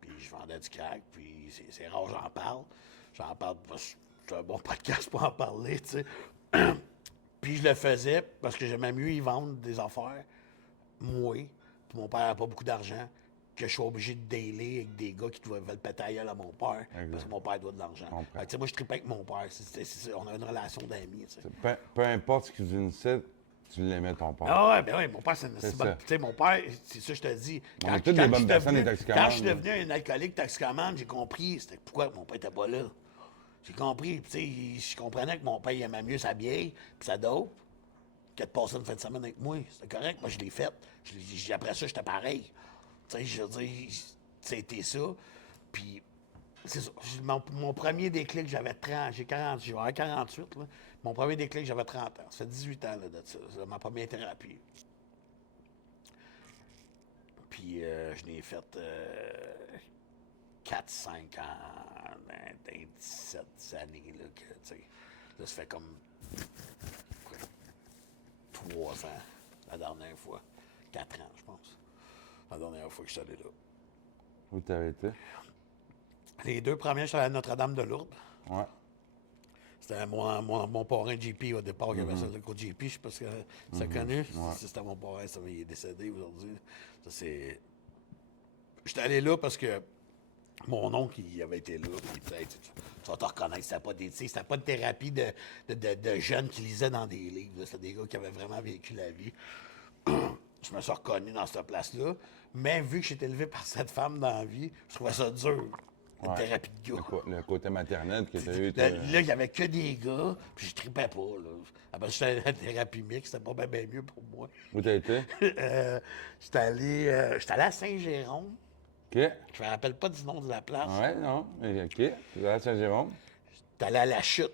Puis je vendais du crack. Puis c'est rare, j'en parle. J'en parle parce que c'est un bon podcast pour en parler. T'sais. Puis je le faisais parce que j'aimais mieux y vendre des affaires, moi. Puis mon père n'a pas beaucoup d'argent, que je suis obligé de dealer avec des gars qui veulent péter à gueule à mon père, parce que mon père doit de l'argent. Moi, je tripais avec mon père. On a une relation d'amis. Peu importe ce qu'ils unissait, tu l'aimais ton père. Ah ouais, ben oui, mon père, c'est une bonne. Tu sais, mon père, c'est ça, je te dis. On est toutes des bonnes personnes, des toxicomanes. Quand je suis devenu un alcoolique toxicomane, j'ai compris pourquoi mon père n'était pas là. J'ai compris. Tu sais, je comprenais que mon père il aimait mieux sa bière puis sa dope que de passer une fin de semaine avec moi. C'était correct. Moi, je l'ai fait. Après ça, j'étais pareil. Tu sais, je veux dire, c'était ça. Puis, c'est ça. Mon premier déclic, j'avais 30, j'ai 40, je vais avoir 48, là. Mon premier déclic, j'avais 30 ans. Ça fait 18 ans, là, de ça. C'est ma première thérapie. Puis, je l'ai fait 4-5 ans, dans 17 années, là, que, tu sais, là, ça fait comme 3 ans, la dernière fois. 4 ans, je pense. La dernière fois que je suis allé là. Où t'avais été? Les 2 premiers, je suis allé à Notre-Dame-de-Lourdes. Ouais. C'était mon parrain JP au départ qui avait ça. Le coach JP, je sais pas si c'est connu. Ouais. C'était mon parrain, il est décédé aujourd'hui. J'étais allé là parce que mon oncle, il avait été là. Puis, tu vas te reconnaître, c'était pas de thérapie de jeunes qui lisaient dans des livres. C'était des gars qui avaient vraiment vécu la vie. Je me suis reconnu dans cette place-là. Mais vu que j'étais élevé par cette femme dans la vie, je trouvais ça dur. Une thérapie de gars. Le côté maternel que tu as eu. Là, il n'y avait que des gars, puis je tripais pas. Là. Après, j'étais allé à la thérapie mixte, c'était pas bien mieux pour moi. Où t'as été? J'étais allé à Saint-Jérôme. OK. Je me rappelle pas du nom de la place. Ouais, non. OK. Tu es à Saint-Jérôme? J'étais allé à La Chute.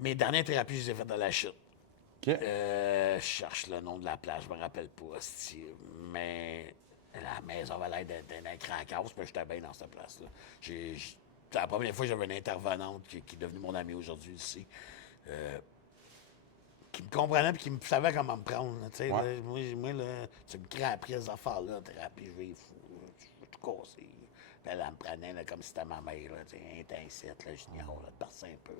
Mes dernières thérapies, je les ai faites dans La Chute. OK. Je cherche le nom de la place, je me rappelle pas. Mais la maison avait l'air d'un crackhouse, mais j'étais bien dans cette place-là. C'est la première fois que j'avais une intervenante qui est devenue mon amie aujourd'hui ici. Qui me comprenait et qui me savait comment me prendre. Ouais. Là, moi là, tu me crées après les affaires-là, en thérapie, je vais fou. Je vais tout casser. Puis elle me prenait là, comme si c'était ma mère, intensette, là, je l'ignore, de passer un peu.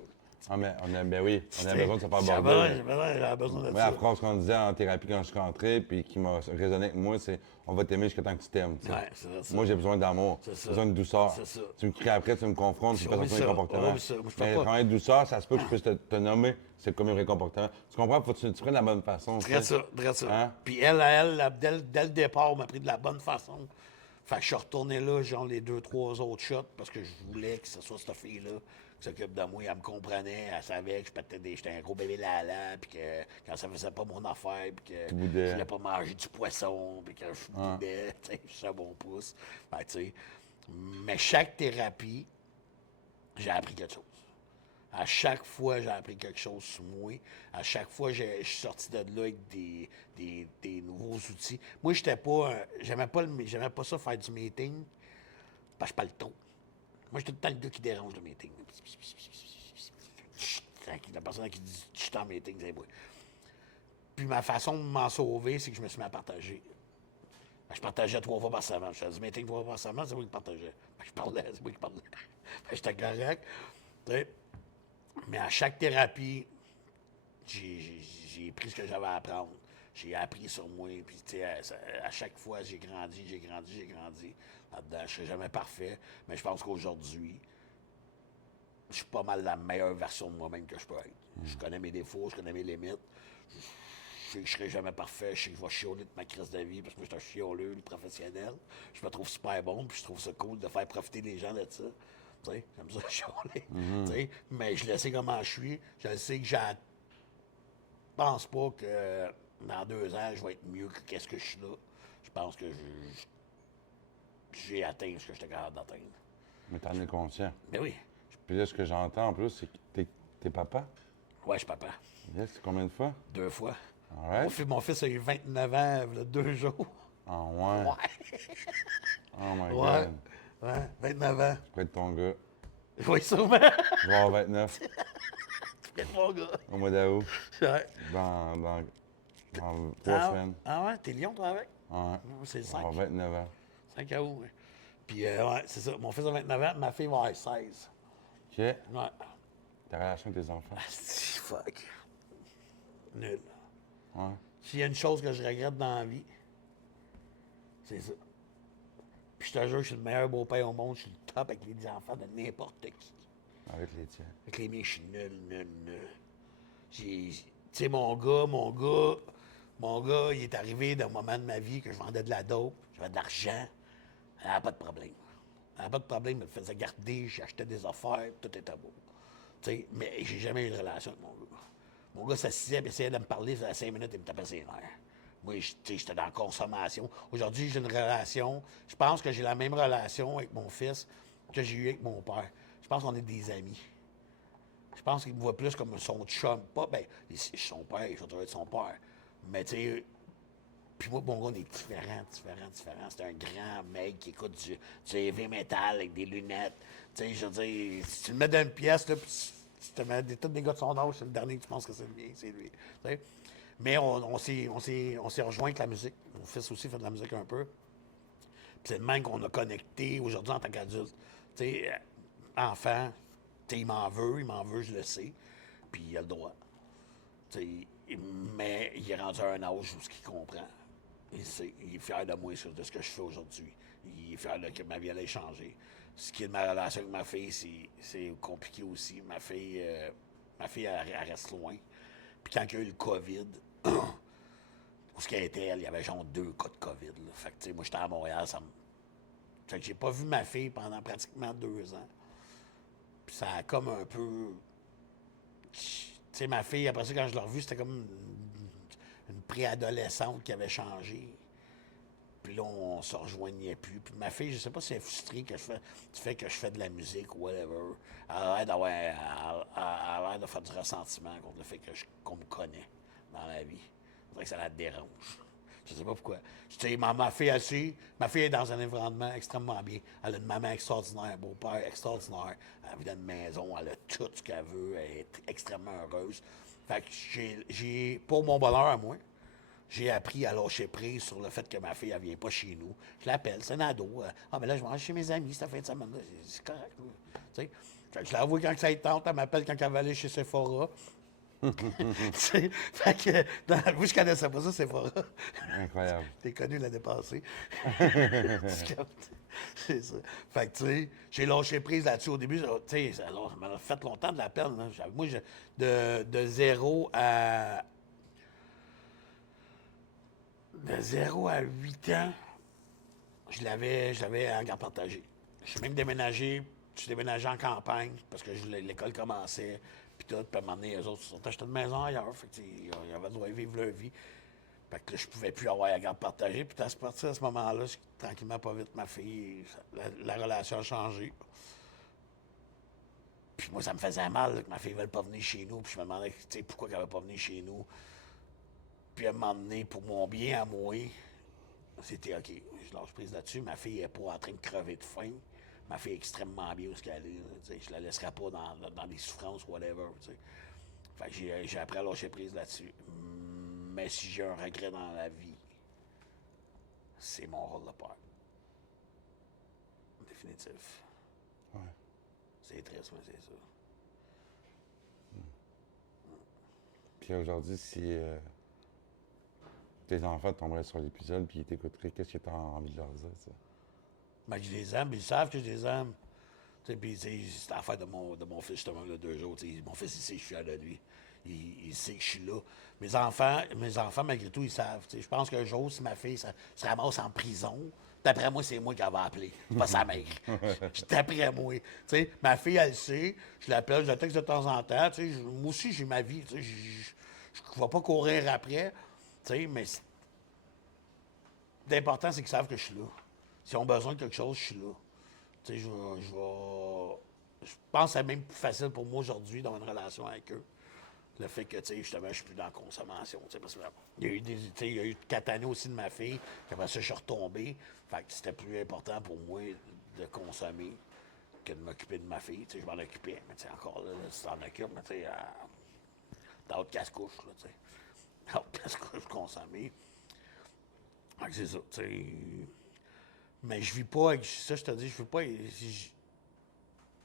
Ah, mais ben oui, on a besoin de se faire border. J'avais besoin de ça. La phrase qu'on disait en thérapie quand je suis rentré, puis qui m'a résonné avec moi, c'est on va t'aimer jusqu'à temps que tu t'aimes. Ouais, c'est ça. Moi, j'ai besoin d'amour, j'ai besoin de douceur. C'est ça. Tu me cries après, tu me confrontes, tu me fais sortir un comportement. Mais quand il y a douceur, ça se peut que je puisse te nommer, c'est comme un comportement. Tu comprends? Faut que tu prennes de la bonne façon. Très ça. Hein? Puis dès le départ, m'a pris de la bonne façon. Fait que je suis retourné là, genre les 2-3 autres shots, parce que je voulais que ce soit cette fille-là qui s'occupe de moi. Elle me comprenait, elle savait que j'étais un gros bébé lala, puis que quand ça faisait pas mon affaire, puis que je voulais pas manger du poisson, puis que je boudais, tu sais, je suis un bon pouce. Fait tu sais. Mais chaque thérapie, j'ai appris quelque chose. À chaque fois, j'ai appris quelque chose sur moi. À chaque fois, je suis sorti de là avec des nouveaux outils. Moi, j'aimais pas ça faire du meeting, parce que je parle trop. Moi, j'étais tout le temps le gars qui dérange le meeting. La personne qui dit « je suis en meeting », c'est moi. Puis ma façon de m'en sauver, c'est que je me suis mis à partager. Je partageais 3 fois par semaine. Je faisais du meeting 3 fois par semaine, c'est moi qui partageais. Je parlais, c'est moi qui parlais. J'étais correct. T'sais. Mais à chaque thérapie, j'ai pris ce que j'avais à apprendre. J'ai appris sur moi. Puis, à chaque fois, j'ai grandi là-dedans. Je ne serai jamais parfait, mais je pense qu'aujourd'hui, je suis pas mal la meilleure version de moi-même que je peux être. Je connais mes défauts, je connais mes limites. Je sais que je serai jamais parfait, je sais que je vais chialer de ma crise de vie parce que je suis un chioleux, le professionnel. Je me trouve super bon, puis je trouve ça cool de faire profiter les gens de ça. Tu sais, j'aime ça chialer. Tu sais, mais je le sais comment je suis. Je sais que je pense pas que dans 2 ans, je vais être mieux que qu'est-ce que je suis là. Je pense que j'ai atteint ce que j'étais capable d'atteindre. Mais t'en es conscient. Mais oui, Puis là, ce que j'entends en plus, c'est que t'es papa. ouais, je suis papa. Yes, c'est combien de fois? 2 fois. Alright. Mon fils a eu 29 ans, il y a 2 jours. Ah ouais. Ouais. Oh my Ouais. God. Ouais, 29 ans. Près de ton gars. Oui, sûrement. Je vais avoir 29 C'est mon gars. au mois d'août. Ouais. Dans 3 semaines. Ah ouais, t'es lion, toi, avec? Ouais. C'est le Je vais 5. avoir 29 ans. 5 août, oui. Puis, ouais, c'est ça. Mon fils a 29 ans, ma fille va avoir 16. OK. Ouais. Ta relation avec tes enfants. Ah, fuck. Nul. Ouais. S'il y a une chose que je regrette dans la vie, c'est ça. Puis je te jure, je suis le meilleur beau-père au monde. Je suis le top avec les enfants de n'importe qui. Avec les tiens. Avec les miens, je suis nul, nul, nul. Tu sais, mon gars, il est arrivé d'un moment de ma vie que je vendais de la dope, j'avais de l'argent. Il n'avait pas de problème. Il n'avait pas de problème, il me faisait garder, j'achetais des affaires, tout était beau. Tu sais, mais j'ai jamais eu de relation avec mon gars. Mon gars s'assisait et essayait de me parler, ça faisait 5 minutes, il me tapait ses nerfs. Moi, j'étais dans la consommation. Aujourd'hui, j'ai une relation. Je pense que j'ai la même relation avec mon fils que j'ai eu avec mon père. Je pense qu'on est des amis. Je pense qu'il me voit plus comme son chum. Pas, ben, son père, je dois être son père. Mais tu sais, puis moi, mon gars, on est différents. C'est un grand mec qui écoute du heavy metal avec des lunettes. Tu sais, je veux dire, si tu le mets dans une pièce, là, puis tu te mets tous des gars de son âge, c'est le dernier que tu penses que c'est le mien, c'est lui. Tu sais. Mais on s'est rejoint avec la musique. Mon fils aussi fait de la musique un peu. Puis c'est le même qu'on a connecté aujourd'hui en tant qu'adulte. Tu sais, enfant, tu sais, il m'en veut, je le sais. Puis il a le droit. Tu sais, mais il est rendu à un âge où il comprend. Il est fier de moi de ce que je fais aujourd'hui. Il est fier que ma vie allait changer. Ce qui est de ma relation avec ma fille, c'est compliqué aussi. Ma fille, elle reste loin. Puis quand il y a eu le COVID, où ce qu'elle était, il y avait genre 2 cas de COVID. Là. Fait que, tu sais, moi, j'étais à Montréal, Fait que j'ai pas vu ma fille pendant pratiquement 2 ans. Puis ça a comme un peu... Tu sais, ma fille, après ça, quand je l'ai revue, c'était comme une préadolescente qui avait changé. Puis là, on se rejoignait plus. Puis ma fille, je sais pas si elle est frustrée que du fait que je fais de la musique ou whatever. Elle a l'air de faire du ressentiment contre le fait qu'on me connaît dans la vie. On dirait que ça la dérange. Je sais pas pourquoi. Tu sais, ma fille aussi, ma fille est dans un environnement extrêmement bien. Elle a une maman extraordinaire, un beau-père extraordinaire. Elle vit dans une maison, elle a tout ce qu'elle veut, elle est extrêmement heureuse. Fait que pour mon bonheur à moi, j'ai appris à lâcher prise sur le fait que ma fille, elle vient pas chez nous. Je l'appelle, c'est un ado. Ah, mais là, je mange chez mes amis cette fin de semaine. C'est correct. Tu sais, fait que je l'avoue quand ça tente, elle m'appelle quand elle va aller chez Sephora. Fait que, moi, je connaissais pas ça, Sephora. Incroyable. T'es connu l'année passée. C'est ça. Fait que, tu sais, j'ai lâché prise là-dessus au début. Tu sais, ça m'a fait longtemps de la peine. Là. Moi, de 0 à. De 0 à 8 ans, je l'avais en garde partagée. Je suis même déménagé. Je suis déménagé en campagne parce que l'école commençait. Puis tout, puis à un moment donné, les autres sont achetés une maison ailleurs. Fait que, ils avaient droit de vivre leur vie. Fait que là, je pouvais plus avoir la garde partagée. Puis à partir de ce moment-là, tranquillement, pas vite, ma fille, la relation a changé. Puis moi, ça me faisait mal là, que ma fille ne veuille pas venir chez nous. Puis je me demandais pourquoi elle ne veut pas venir chez nous. Puis à un moment donné, pour mon bien à moi, c'était OK. Je lâche prise là-dessus. Ma fille n'est pas en train de crever de faim. Ma fille est extrêmement bien où elle est. Je la laisserai pas dans des souffrances, whatever. T'sais. Fait que j'ai appris à lâcher prise là-dessus. Mais si j'ai un regret dans la vie, c'est mon rôle de père. Définitif. Ouais. C'est triste, mais c'est ça. Puis aujourd'hui, si tes enfants tomberaient sur l'épisode puis ils t'écouteraient, qu'est-ce que tu as envie de leur dire, ça? Ben, je les aime, ils savent que je les aime. Tu sais, puis c'est l'affaire de mon fils, justement, là, 2 jours. Tu sais, mon fils, il sait que je suis fier de lui. Il sait que je suis là. Mes enfants, malgré tout, ils savent. Tu sais, je pense qu'un jour, si ma fille se ramasse en prison, d'après moi, c'est moi qui va appeler. C'est pas sa mère. D'après moi. Tu sais, ma fille, elle le sait. Je l'appelle, je la texte de temps en temps. Tu sais, moi aussi, j'ai ma vie. Tu sais, je ne vais pas courir après. Tu sais, mais l'important, c'est qu'ils savent que je suis là. S'ils ont besoin de quelque chose, je suis là. Tu sais, je pense que c'est même plus facile pour moi aujourd'hui d'avoir une relation avec eux. Le fait que, tu sais, justement, je suis plus dans la consommation. Tu sais, parce que, il y a eu il y a eu 4 années aussi de ma fille, puis après ça, je suis retombé. Fait que c'était plus important pour moi de consommer que de m'occuper de ma fille. Tu sais, je m'en occupais, mais tu sais, encore là, tu t'en occupes, mais tu sais, dans haute casse-couche, là, tu sais. Dans haute casse-couche, consommer. Fait que c'est ça, tu sais. Mais je vis pas avec ça, je te dis, je vis pas.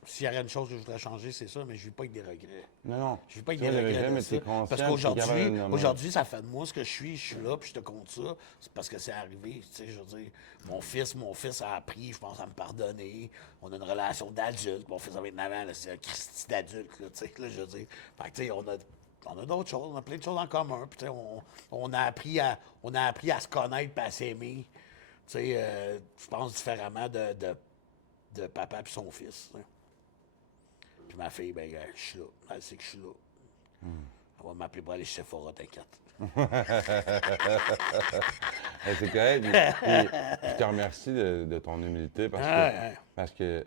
S'il y aurait une chose que je voudrais changer, c'est ça, mais je vis pas avec des regrets. Non, non. Je vis pas avec Tu des vois, le regrets regret, de mais ça. t'es conscient, Parce t'es capable de le nommer. qu'aujourd'hui, ça fait de moi ce que je suis là, puis je te compte ça. C'est parce que c'est arrivé. Tu sais, je veux dire, mon fils a appris, je pense, à me pardonner. On a une relation d'adulte. Mon fils a 29 ans, là, c'est un Christy d'adulte, là, tu sais, là, je veux dire. Fait que, tu sais, on a d'autres choses, on a plein de choses en commun. Puis, tu sais, on a appris à se connaître et à s'aimer. Tu sais, je pense différemment de papa et son fils. Tu sais. Puis ma fille, ben, je suis là. Elle sait que je suis là. Elle va m'appeler pour aller chez Sephora, t'inquiète. C'est correct. Puis je te remercie de ton humilité parce que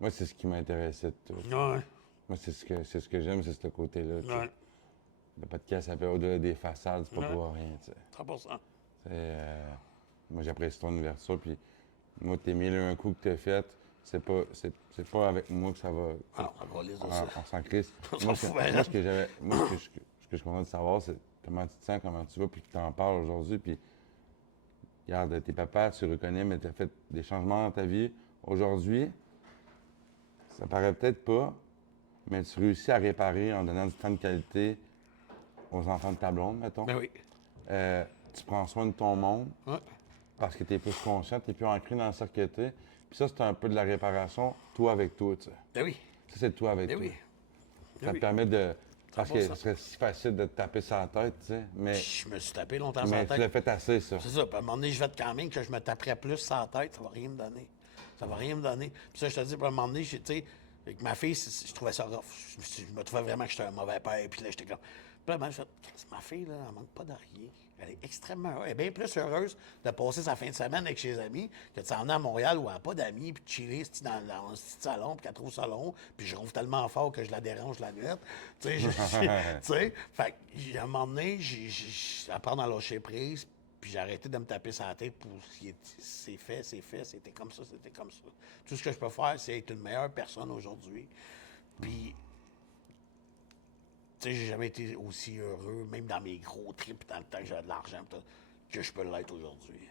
moi, c'est ce qui m'intéressait de toi. Ouais. Moi, c'est ce que j'aime, c'est ce côté-là. Tu sais. Ouais. Le podcast s'appelle Au-delà des façades, c'est pas Ouais. pour rien. Tu sais. 100%. Moi, j'apprécie ton ouverture. Puis moi, tes 1001 coups que tu as fait, c'est pas avec moi que ça va. Ah, on va les de ça. On s'en crisse. On s'en Moi, fout, ce que je suis content de savoir, c'est comment tu te sens, comment tu vas, puis que tu en parles aujourd'hui. Puis, regarde, t'es papa, tu reconnais, mais tu as fait des changements dans ta vie. Aujourd'hui, ça paraît peut-être pas, mais tu réussis à réparer en donnant du temps de qualité aux enfants de ta blonde, mettons. Ben oui. Tu prends soin de ton monde Ouais. parce que tu es plus conscient, tu es plus ancré dans le cercle que t'es. Puis ça, c'est un peu de la réparation, toi avec toi, tu sais. Ben oui. Ça, c'est toi avec Ben toi. oui. Ça te oui. permet de. Parce que 100%. ce serait si facile de te taper sur la tête, tu sais. Mais Je me suis tapé longtemps sur la tu tête. l'as fait assez, ça. C'est ça. Puis à un moment donné, je vais te quand même que je me taperais plus sur la tête, ça va rien me donner. Ça va rien me donner. Puis ça, je te dis, puis à un moment donné, tu sais, avec ma fille, je trouvais ça rough. Je me trouvais vraiment que j'étais un mauvais père. Puis là, j'étais comme. Puis là, ben, je fais, ma fille, là, elle manque pas de rien. Elle est extrêmement heureuse. Elle est bien plus heureuse de passer sa fin de semaine avec ses amis que de s'en venir à Montréal où elle n'a pas d'amis, puis de chiller dans un petit salon, puis qu'elle trouve ça long, puis je ronfle tellement fort que je la dérange la nuit. Tu sais, tu sais, fait que, à un moment donné, elle part dans lâcher prise, puis j'ai arrêté de me taper sur la tête pour c'est fait, c'était comme ça, c'était comme ça. Tout ce que je peux faire, c'est être une meilleure personne aujourd'hui. Puis, tu sais, j'ai jamais été aussi heureux, même dans mes gros trips, dans le temps que j'avais de l'argent, que je peux l'être aujourd'hui.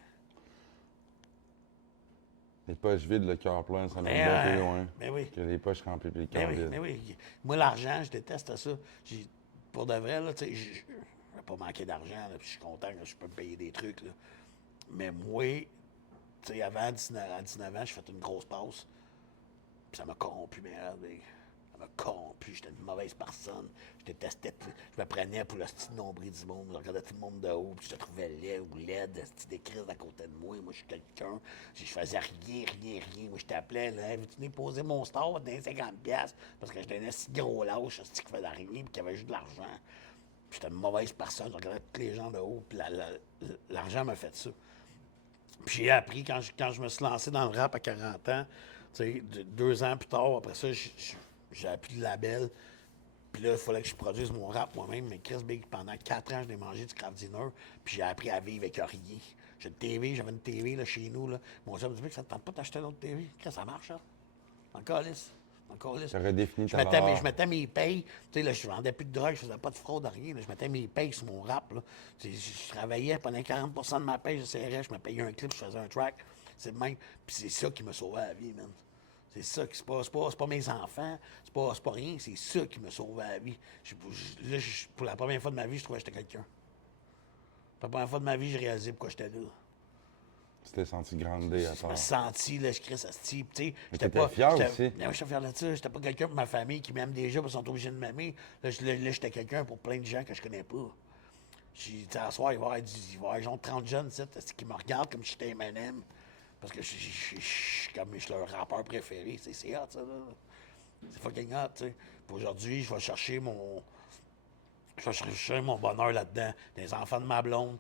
Les poches vides, le cœur plein, ça mène Mais, bien plus loin mais oui. que les poches remplies puis le cœur Mais oui, vide. mais oui. Moi, l'argent, je déteste ça. Pour de vrai, là, tu sais, je vais pas manquer d'argent, là, puis je suis content que je peux me payer des trucs, là. Mais moi, tu sais, avant, à 19 ans, j'ai fait une grosse passe, puis ça m'a corrompu, merde. Ça m'a corrompu, j'étais une mauvaise personne. Je détestais tout. Je me prenais pour le style nombril du monde. Je regardais tout le monde de haut, puis je te trouvais laid ou laide, des crises à côté de moi. Moi, je suis quelqu'un. Je faisais rien. Moi, je t'appelais, là, veux-tu venir poser mon store dans 50$ parce que j'étais un si gros lâche, qui faisait rien, puis qui avait juste de l'argent. J'étais une mauvaise personne. Je regardais tous les gens de haut, puis l'argent m'a fait ça. Puis j'ai appris, quand je me suis lancé dans le rap à 40 ans, tu sais, 2 ans plus tard, après ça, j'ai appris le label. Puis là, il fallait que je produise mon rap moi-même. Mais Chris Big, pendant 4 ans, je l'ai mangé du craft dinner. Puis j'ai appris à vivre avec rien. J'avais une TV là, chez nous. Là. Mon chum me dit que ça ne te tente pas d'acheter l'autre TV. Chris, ça marche, ça. Encore lisse. Ça redéfinit ta je valeur. mettais mes payes. Tu sais, là, je vendais plus de drogue, je faisais pas de fraude, rien. Là. Je mettais mes payes sur mon rap. Là. Je travaillais pendant 40 de ma paye, j'essaierais, je me payais un clip, je faisais un track. C'est le même. Puis c'est ça qui me sauvait la vie, man. C'est ça qui c'est pas mes enfants, c'est pas rien, c'est ça qui me sauvait la vie. Pour la première fois de ma vie, je trouvais que j'étais quelqu'un. Pour la première fois de ma vie, j'ai réalisé pourquoi j'étais là. Tu t'es senti grandé à Je me part. suis senti, là, je crée ça, tu sais. Mais J'étais t'étais pas. fier J'étais aussi. non, j'étais fier de ça. J'étais pas quelqu'un pour ma famille qui m'aime déjà, parce qu'ils sont obligés de m'aimer. Là, j'étais quelqu'un pour plein de gens que je connais pas. J'ai dit, à soir, il va y avoir genre 30 jeunes, tu sais, qui me regardent comme si j'étais M&M. Parce que je suis leur rappeur préféré. C'est hot, ça, là. C'est fucking hot, tu sais. Puis aujourd'hui, je vais chercher mon bonheur là-dedans. Des enfants de ma blonde.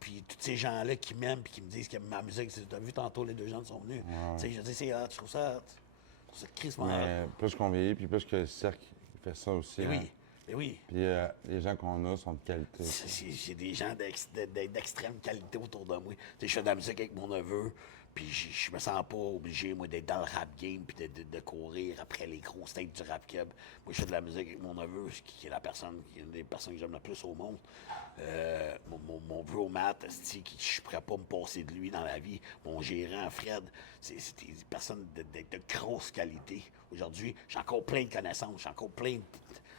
Puis tous ces gens-là qui m'aiment puis qui me disent qu'ils aiment ma musique. Tu as vu tantôt, les deux jeunes sont venus. Tu sais, je dis, c'est hot, je trouve ça hot. Je trouve ça crissement hot. Mais plus qu'on vieillit, puis plus que le cercle fait ça aussi. Mais hein. oui, mais oui. Puis les gens qu'on a sont de qualité. J'ai des gens d'extrême qualité autour de moi. Tu sais, je fais de la musique avec mon neveu, puis je me sens pas obligé, moi, d'être dans le rap game puis de courir après les gros steaks du rap keb. Moi, je fais de la musique avec mon neveu, qui est une des personnes que j'aime le plus au monde. Mon bro Matt, je pourrais pas me passer de lui dans la vie. Mon gérant Fred, c'est des personnes de grosse qualité. Aujourd'hui, j'ai encore plein de connaissances, j'ai encore plein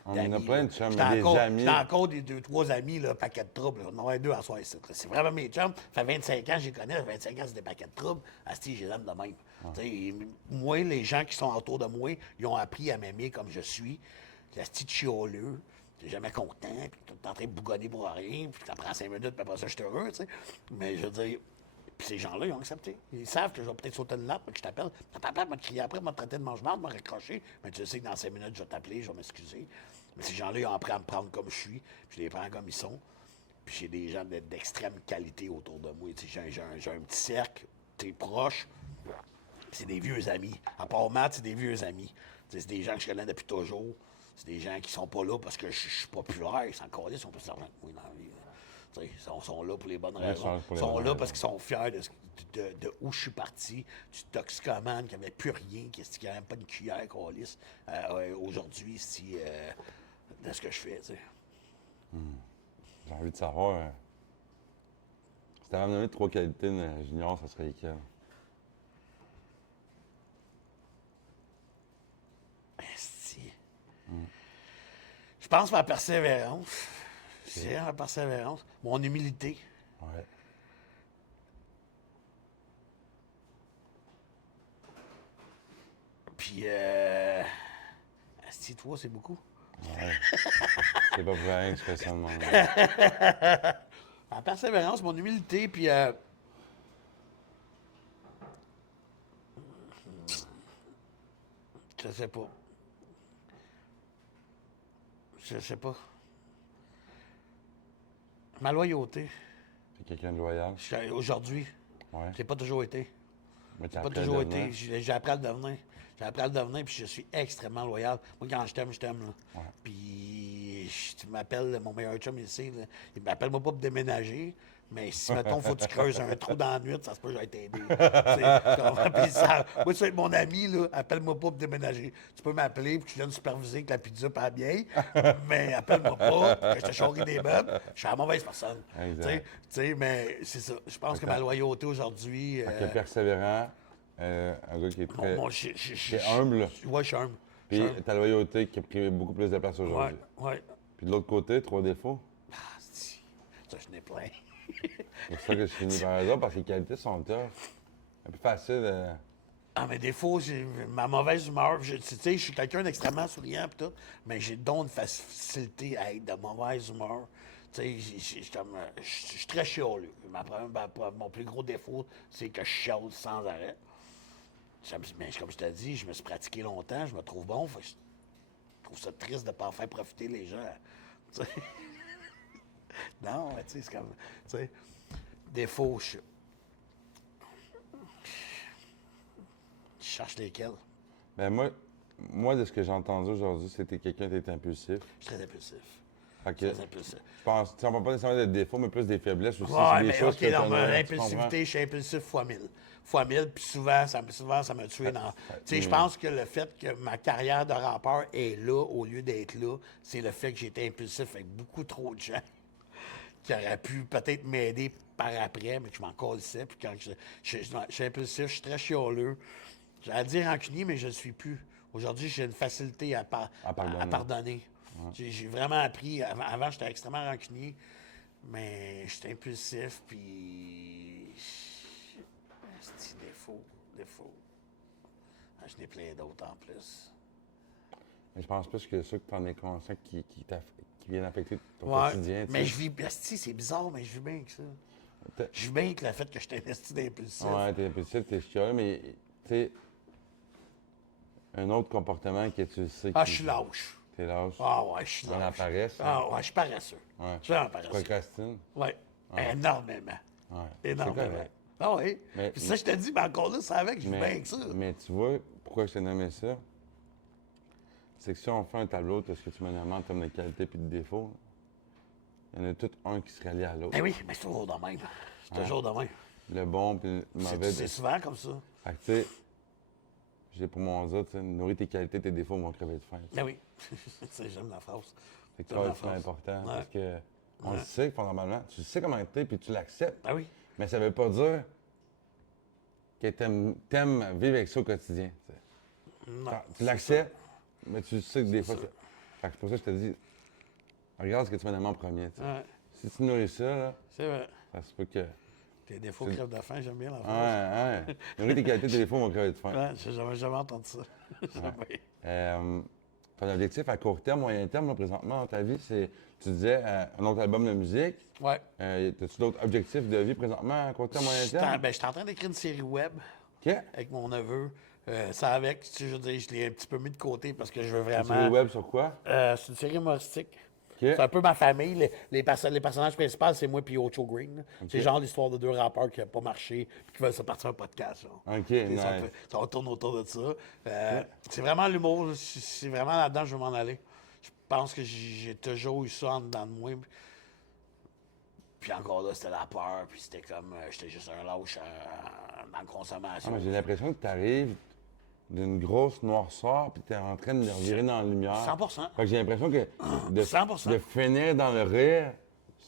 On en a d'amis, plein là. de chums, J'étais mais des encore- amis. j'étais encore des 2-3 amis, là, paquet de troubles. On en a deux à soir ici. C'est vraiment mes chums. Ça fait 25 ans que je les connais. Ça fait 25 ans, c'est des paquets de troubles. Asti, je les aime de même. Tu sais, moi, les gens qui sont autour de moi, ils ont appris à m'aimer comme je suis. Asti de chioleux. T'es jamais content, puis t'es en train de bougonner pour rien, puis ça prend 5 minutes, puis après ça, je suis heureux, tu sais. Mais je veux dire, puis ces gens-là, ils ont accepté. Ils savent que je vais peut-être sauter une lappe, que je t'appelle. Papa m'a crié après, m'a traité de mange-marde, m'a raccroché. Mais tu sais que dans 5 minutes, je vais t'appeler, je vais m'excuser. Mais ces gens-là, ils ont appris à me prendre comme je suis, puis je les prends comme ils sont. Puis j'ai des gens d'extrême qualité autour de moi. Tu sais, j'ai un petit cercle, t'es proche, puis c'est des vieux amis. À part Matt, c'est des vieux amis. Tu sais, c'est des gens que je connais depuis toujours. C'est des gens qui sont pas là parce que je suis populaire. Ils sont encore là, ils sont plus d'argent que moi dans la vie. Tu sais, ils sont là pour les bonnes raisons. pour Ils les sont bonnes là raisons. parce qu'ils sont fiers de où je suis parti, du toxicomane qui n'avait plus rien, qui n'avait même pas une cuillère câlisse, aujourd'hui, de ce que je fais. Tu sais. J'ai envie de savoir. Si t'avais donné 3 qualités de junior, ça serait lesquelles? Esti. Je pense ma persévérance. C'est ma persévérance. Mon humilité. Ouais. Puis, Esti, toi, c'est beaucoup. Ouais. C'est pas pour rien que je fais ça de même. Ma persévérance, mon humilité, puis. Je sais pas. Je sais pas. Ma loyauté. T'es quelqu'un de loyal. Aujourd'hui, Ouais. j'ai pas toujours été. Mais t'as Pas appris à toujours devenir. été. J'ai appris à le devenir. J'ai appris à le devenir, puis je suis extrêmement loyal. Moi, quand je t'aime, là. Ouais. Puis, tu m'appelles, mon meilleur chum ici, là, il m'appelle moi pas pour déménager, mais si, mettons, faut que tu creuses un trou dans la nuit, ça se peut que j'aille t'aider. Tu sais, puis moi, tu vas être mon ami, là, appelle-moi pas pour déménager. Tu peux m'appeler pour que je vienne superviser que la pizza pas bien, mais appelle-moi pas pour que je te charrie des meubles. Je suis la mauvaise personne. Exact. Tu sais, mais c'est ça. Je pense que ma loyauté aujourd'hui... Fait que persévérant, un gars qui est très. qui est humble. Ouais, je suis humble. Puis ta loyauté qui a pris beaucoup plus de place Ouais, aujourd'hui. ouais. Puis de l'autre côté, 3 défauts. Ah, si. Ça, je n'ai plein. C'est pour ça que je finis par eux autres, parce que les qualités sont tough. Un peu facile. Ah, mais des fois, j'ai ma mauvaise humeur. Tu sais, je suis quelqu'un d'extrêmement souriant pis tout, mais j'ai donc une facilité à être de mauvaise humeur. Tu sais, je suis très chialeux. Mon plus gros défaut, c'est que je chiale sans arrêt. Mais comme je t'ai dit, je me suis pratiqué longtemps, je me trouve bon. Fait que je trouve ça triste de ne pas en faire profiter les gens. Tu sais. Non, mais tu sais, c'est comme. Tu sais, défaut, je cherche lesquels. Ben moi, de ce que j'ai entendu aujourd'hui, c'était quelqu'un qui était impulsif. Je suis très impulsif. Fait que, Très impulsif. je pense, tu sais, on parle pas nécessairement des défauts, mais plus des faiblesses aussi. Ouais, c'est des mais choses OK, que non, t'en mais as, tu l'impulsivité, je suis impulsif fois 1000. Fois 1000, puis souvent, ça m'a tué dans... Tu sais, je pense que le fait que ma carrière de rappeur est là, au lieu d'être là, c'est le fait que j'ai été impulsif avec beaucoup trop de gens qui auraient pu peut-être m'aider par après, mais que je m'en colissais. Puis quand je suis impulsif, je suis très chialeux. J'allais dire rancunier, mais je ne le suis plus. Aujourd'hui, j'ai une facilité à pardonner. J'ai vraiment appris. Avant, j'étais extrêmement rancunier. Mais je suis impulsif, puis. C'est défaut. Ah, je n'ai plein d'autres en plus. Mais je pense plus que ça que tu en es conscient qui viennent affecter ton Ouais, quotidien. mais tu sais. je vis. Asti, c'est bizarre, mais je vis bien avec ça. T'as- Je vis bien avec le fait que je suis investi d'impulsif. Ouais, t'es impulsif, t'es chiant, mais tu sais, un autre comportement que tu sais Ah, je suis lâche. T'es lâche. Ah, ouais, je suis Dans la lâche. paresse. Ah, ouais, je suis paresseux. Ouais. Je suis vraiment Tu paresseux. procrastines. Ouais, énormément. Ouais. C'est Énormément. correct. Ah oui. Mais- Puis ça, je te dis, mais encore là, c'est avec, je vis bien avec ça. Mais tu vois, pourquoi je t'ai nommé ça? C'est que si on fait un tableau de ce que tu m'as nommé en termes de qualité et de défaut, il y en a tout un qui se relie à l'autre. Ben oui, mais c'est toujours de même. C'est toujours de même. Le bon puis le mauvais. C'est souvent comme ça. Fait que tu sais, j'ai pour mon dire, tu sais, nourrir tes qualités, tes défauts vont crever de faim. tu sais. Ben oui. J'aime la phrase. C'est que J'aime la c'est phrase. important Ouais. parce que on le sait fondamentalement. Tu sais comment t'es puis tu l'acceptes. Ben oui. Mais ça veut pas dire que t'aimes vivre avec ça au quotidien. tu sais. Non, Tu l'acceptes, mais tu sais que des fois. Fait que c'est pour ça que je te dis, regarde ce que tu m'as nommé en premier. tu sais. Ouais, Si tu nourris ça, là, c'est vrai. ça se peut que. Tes défauts crèvent de faim, j'aime bien la phrase. Ouais. Nourrir tes qualités, tes défauts vont crever de faim. Ouais, j'ai jamais entendu ça. J'aime bien. Ton objectif à court terme, moyen terme, là, présentement, dans ta vie, c'est, tu disais, un autre album de musique. Ouais. As-tu d'autres objectifs de vie présentement à court terme, moyen terme? Je suis en train d'écrire une série web OK. avec mon neveu. Ça avec, tu sais, je veux dire, je l'ai un petit peu mis de côté parce que je veux Une série vraiment. web sur quoi? C'est une série humoristique. OK. C'est un peu ma famille. Les personnages principaux, c'est moi et Ocho Green. là. C'est genre l'histoire de deux rappeurs qui n'ont pas marché et qui veulent se partir un podcast. Là. OK, Et nice. ça tourne autour de ça. C'est vraiment l'humour. C'est vraiment là-dedans que je veux m'en aller. Je pense que j'ai toujours eu ça en dedans de moi. Puis encore là, c'était la peur. Puis c'était comme, j'étais juste un lâche dans la consommation. Ah, mais j'ai l'impression que tu arrives d'une grosse noirceur puis tu es en train de revirer dans la lumière. 100%. Fait que j'ai l'impression que de, 100%. de finir dans le rire,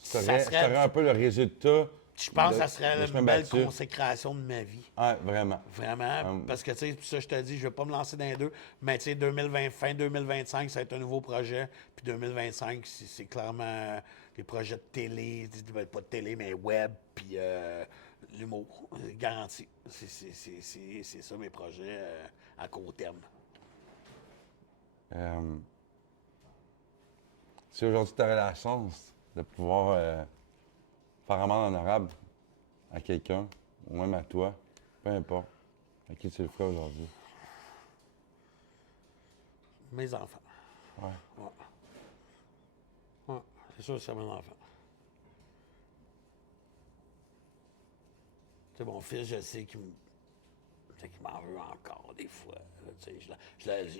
ça serait un peu le résultat. Je pense de- que ça serait de une chemin belle battu. consécration de ma vie. Ah, vraiment. Vraiment. Parce que, tu sais, ça, je te dis, je vais pas me lancer dans les deux. Mais, tu sais, fin 2025, ça va être un nouveau projet. Puis 2025, c'est clairement des projets de télé, pas de télé, mais web, puis l'humour. Garanti. C'est ça mes projets à court terme. Si aujourd'hui tu aurais la chance de pouvoir faire amende honorable à quelqu'un, ou même à toi, peu importe, à qui tu le ferais aujourd'hui? Mes enfants. Ouais. Ouais, c'est sûr que c'est mes enfants. Tu sais, mon fils, je sais qu'il m'en veut encore des fois. Là, tu sais,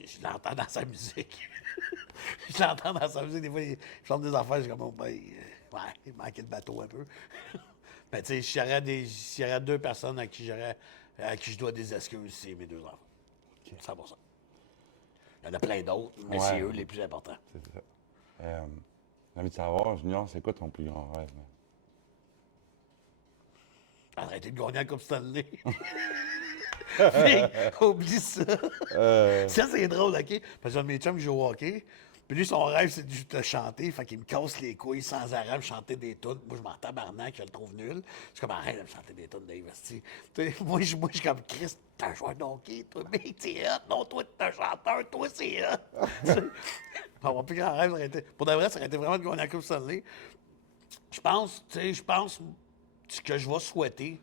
je l'entends dans sa musique. Je l'entends dans sa musique. Des fois, il chante des affaires, je suis comme, oh, ben, ouais, il manquait le bateau un peu. Mais tu sais, s'il y aurait deux personnes à qui je dois des excuses, c'est mes deux enfants. 100%. Il y en a plein d'autres, mais Ouais. c'est eux les plus importants. C'est ça. J'ai envie de savoir, Junior, c'est quoi ton plus grand rêve? Là? Arrêtez de gagner la Coupe Stanley. Mais, oublie ça. Ça, c'est drôle, OK? Parce que mes chums jouent au hockey. Puis lui, son rêve, c'est de chanter. Fait qu'il me casse les couilles sans arrêt, me chanter des tunes. Moi, je m'en tabarnak, je le trouve nul. Je suis comme, arrête de me chanter des tunes, Dave. esti. Tu sais, moi, je suis comme, Christ, t'es un joueur de hockey, toi, mais t'es hot. Non, toi, t'es un chanteur, toi, c'est hot. Tu sais, mon plus grand rêve, ça aurait été, pour de vrai, ça aurait été vraiment de gagner la Coupe Stanley. Je pense, ce que je vais souhaiter,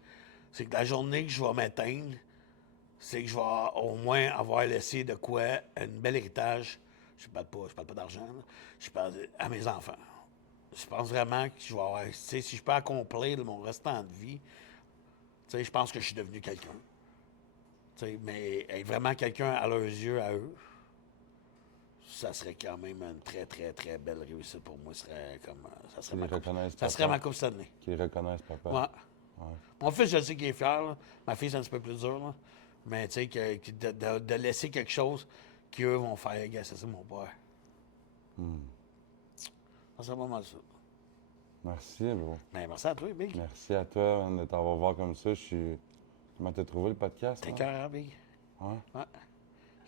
c'est que la journée que je vais m'éteindre, c'est que je vais au moins avoir laissé de quoi, un bel héritage. Je parle pas d'argent, là. Je parle à mes enfants. Je pense vraiment que je vais avoir, tu sais, si je peux accomplir mon restant de vie, tu sais, je pense que je suis devenu quelqu'un. Tu sais, mais être vraiment quelqu'un à leurs yeux, à eux, ça serait quand même une très, très, très belle réussite pour moi. Ça serait comme, ça serait, Qu'ils ma les coupe, reconnaissent, ça papa. serait ma coupe Stanley. Qu'ils reconnaissent, papa. Ouais. Mon fils, je sais qu'il est fier. Là. Ma fille, c'est un petit peu plus dur. Là. Mais tu sais, de laisser quelque chose qu'eux vont faire, gars, ça c'est mon père. Ça serait pas mal ça. Merci, bro. Mais merci à toi, Big. Merci à toi man, de t'avoir voir comme ça. Comment t'as trouvé le podcast? T'es là? cœur, Big. Ouais. Ouais.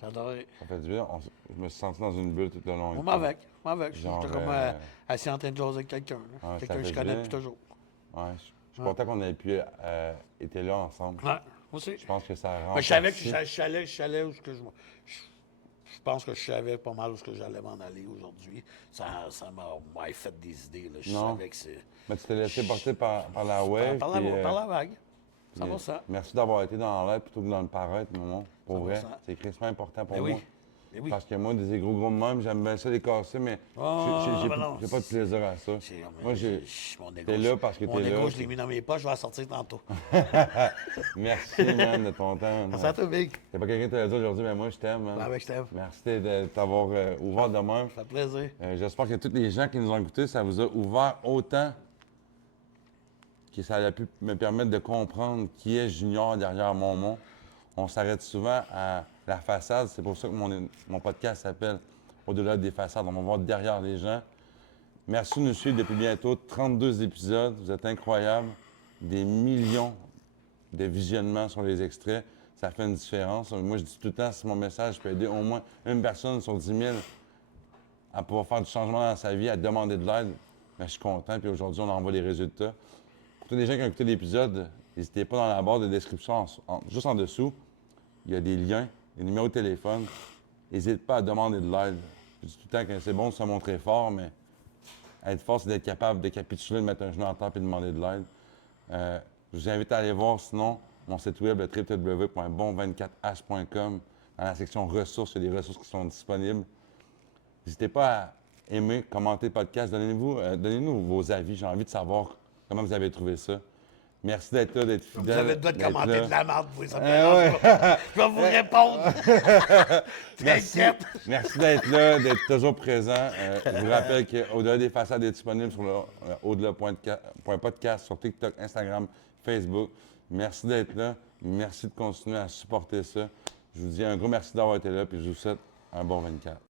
J'ai adoré. Ça fait du bien. Je me suis senti dans une bulle tout le long. Moi, avec. Genre, J'étais comme assis en train de jaser avec quelqu'un. Ouais, Quelqu'un ça que je fait connais bien. depuis toujours. Ouais, je suis content qu'on ait pu être là ensemble. Ouais, moi aussi. Je pense que ça rend. Mais je savais que je allais où je pense que je savais pas mal où j'allais m'en aller aujourd'hui. Ça m'a fait des idées. Là. Je Non. savais que c'est. Mais tu t'es laissé porter par la wave. Par puis, la vague. Ça va ça. Merci d'avoir été dans l'air plutôt que dans le paraître, maman. Pour Ça va vrai. ça. C'est crissement important pour Mais moi. oui. Mais oui. Parce que moi, des gros de même, j'aime bien ça les casser, mais j'ai pas de plaisir à ça. Moi, t'es là parce que t'es là. Mon égo, je l'ai mis dans mes poches, je vais la sortir tantôt. Merci, man, de ton temps. Merci à toi, Big. T'as pas quelqu'un qui t'a dit aujourd'hui, mais moi, je t'aime, man. Ouais, je t'aime. Merci de t'avoir ouvert de même. Ça fait plaisir. J'espère que tous les gens qui nous ont écoutés, ça vous a ouvert autant que ça a pu me permettre de comprendre qui est Junior derrière mon nom. On s'arrête souvent à la façade. C'est pour ça que mon podcast s'appelle Au-delà des façades. On va voir derrière les gens. Merci de nous suivre depuis bientôt 32 épisodes. Vous êtes incroyables. Des millions de visionnements sur les extraits. Ça fait une différence. Moi, je dis tout le temps, si mon message peut aider au moins une personne sur 10 000 à pouvoir faire du changement dans sa vie, à demander de l'aide, bien, je suis content. Puis aujourd'hui, on envoie les résultats. Pour tous les gens qui ont écouté l'épisode, n'hésitez pas dans la barre de description, juste en dessous, il y a des liens, des numéros de téléphone. N'hésite pas à demander de l'aide. Je dis tout le temps que c'est bon de se montrer fort, mais être fort, c'est d'être capable de capituler, de mettre un genou en terre et de demander de l'aide. Je vous invite à aller voir sinon mon site web, le www.bon24h.com. Dans la section ressources, il y a des ressources qui sont disponibles. N'hésitez pas à aimer, commenter le podcast. Donnez-nous vos avis. J'ai envie de savoir comment vous avez trouvé ça. Merci d'être là, d'être fidèle. Vous avez le droit de commenter là. de la merde, vous, ça me dérange pas. Je vais vous répondre. T'inquiète. Merci d'être là, d'être toujours présent. Je vous rappelle qu'Au-delà des façades est disponible sur le au-delà.podcast sur TikTok, Instagram, Facebook. Merci d'être là. Merci de continuer à supporter ça. Je vous dis un gros merci d'avoir été là, puis je vous souhaite un bon 24.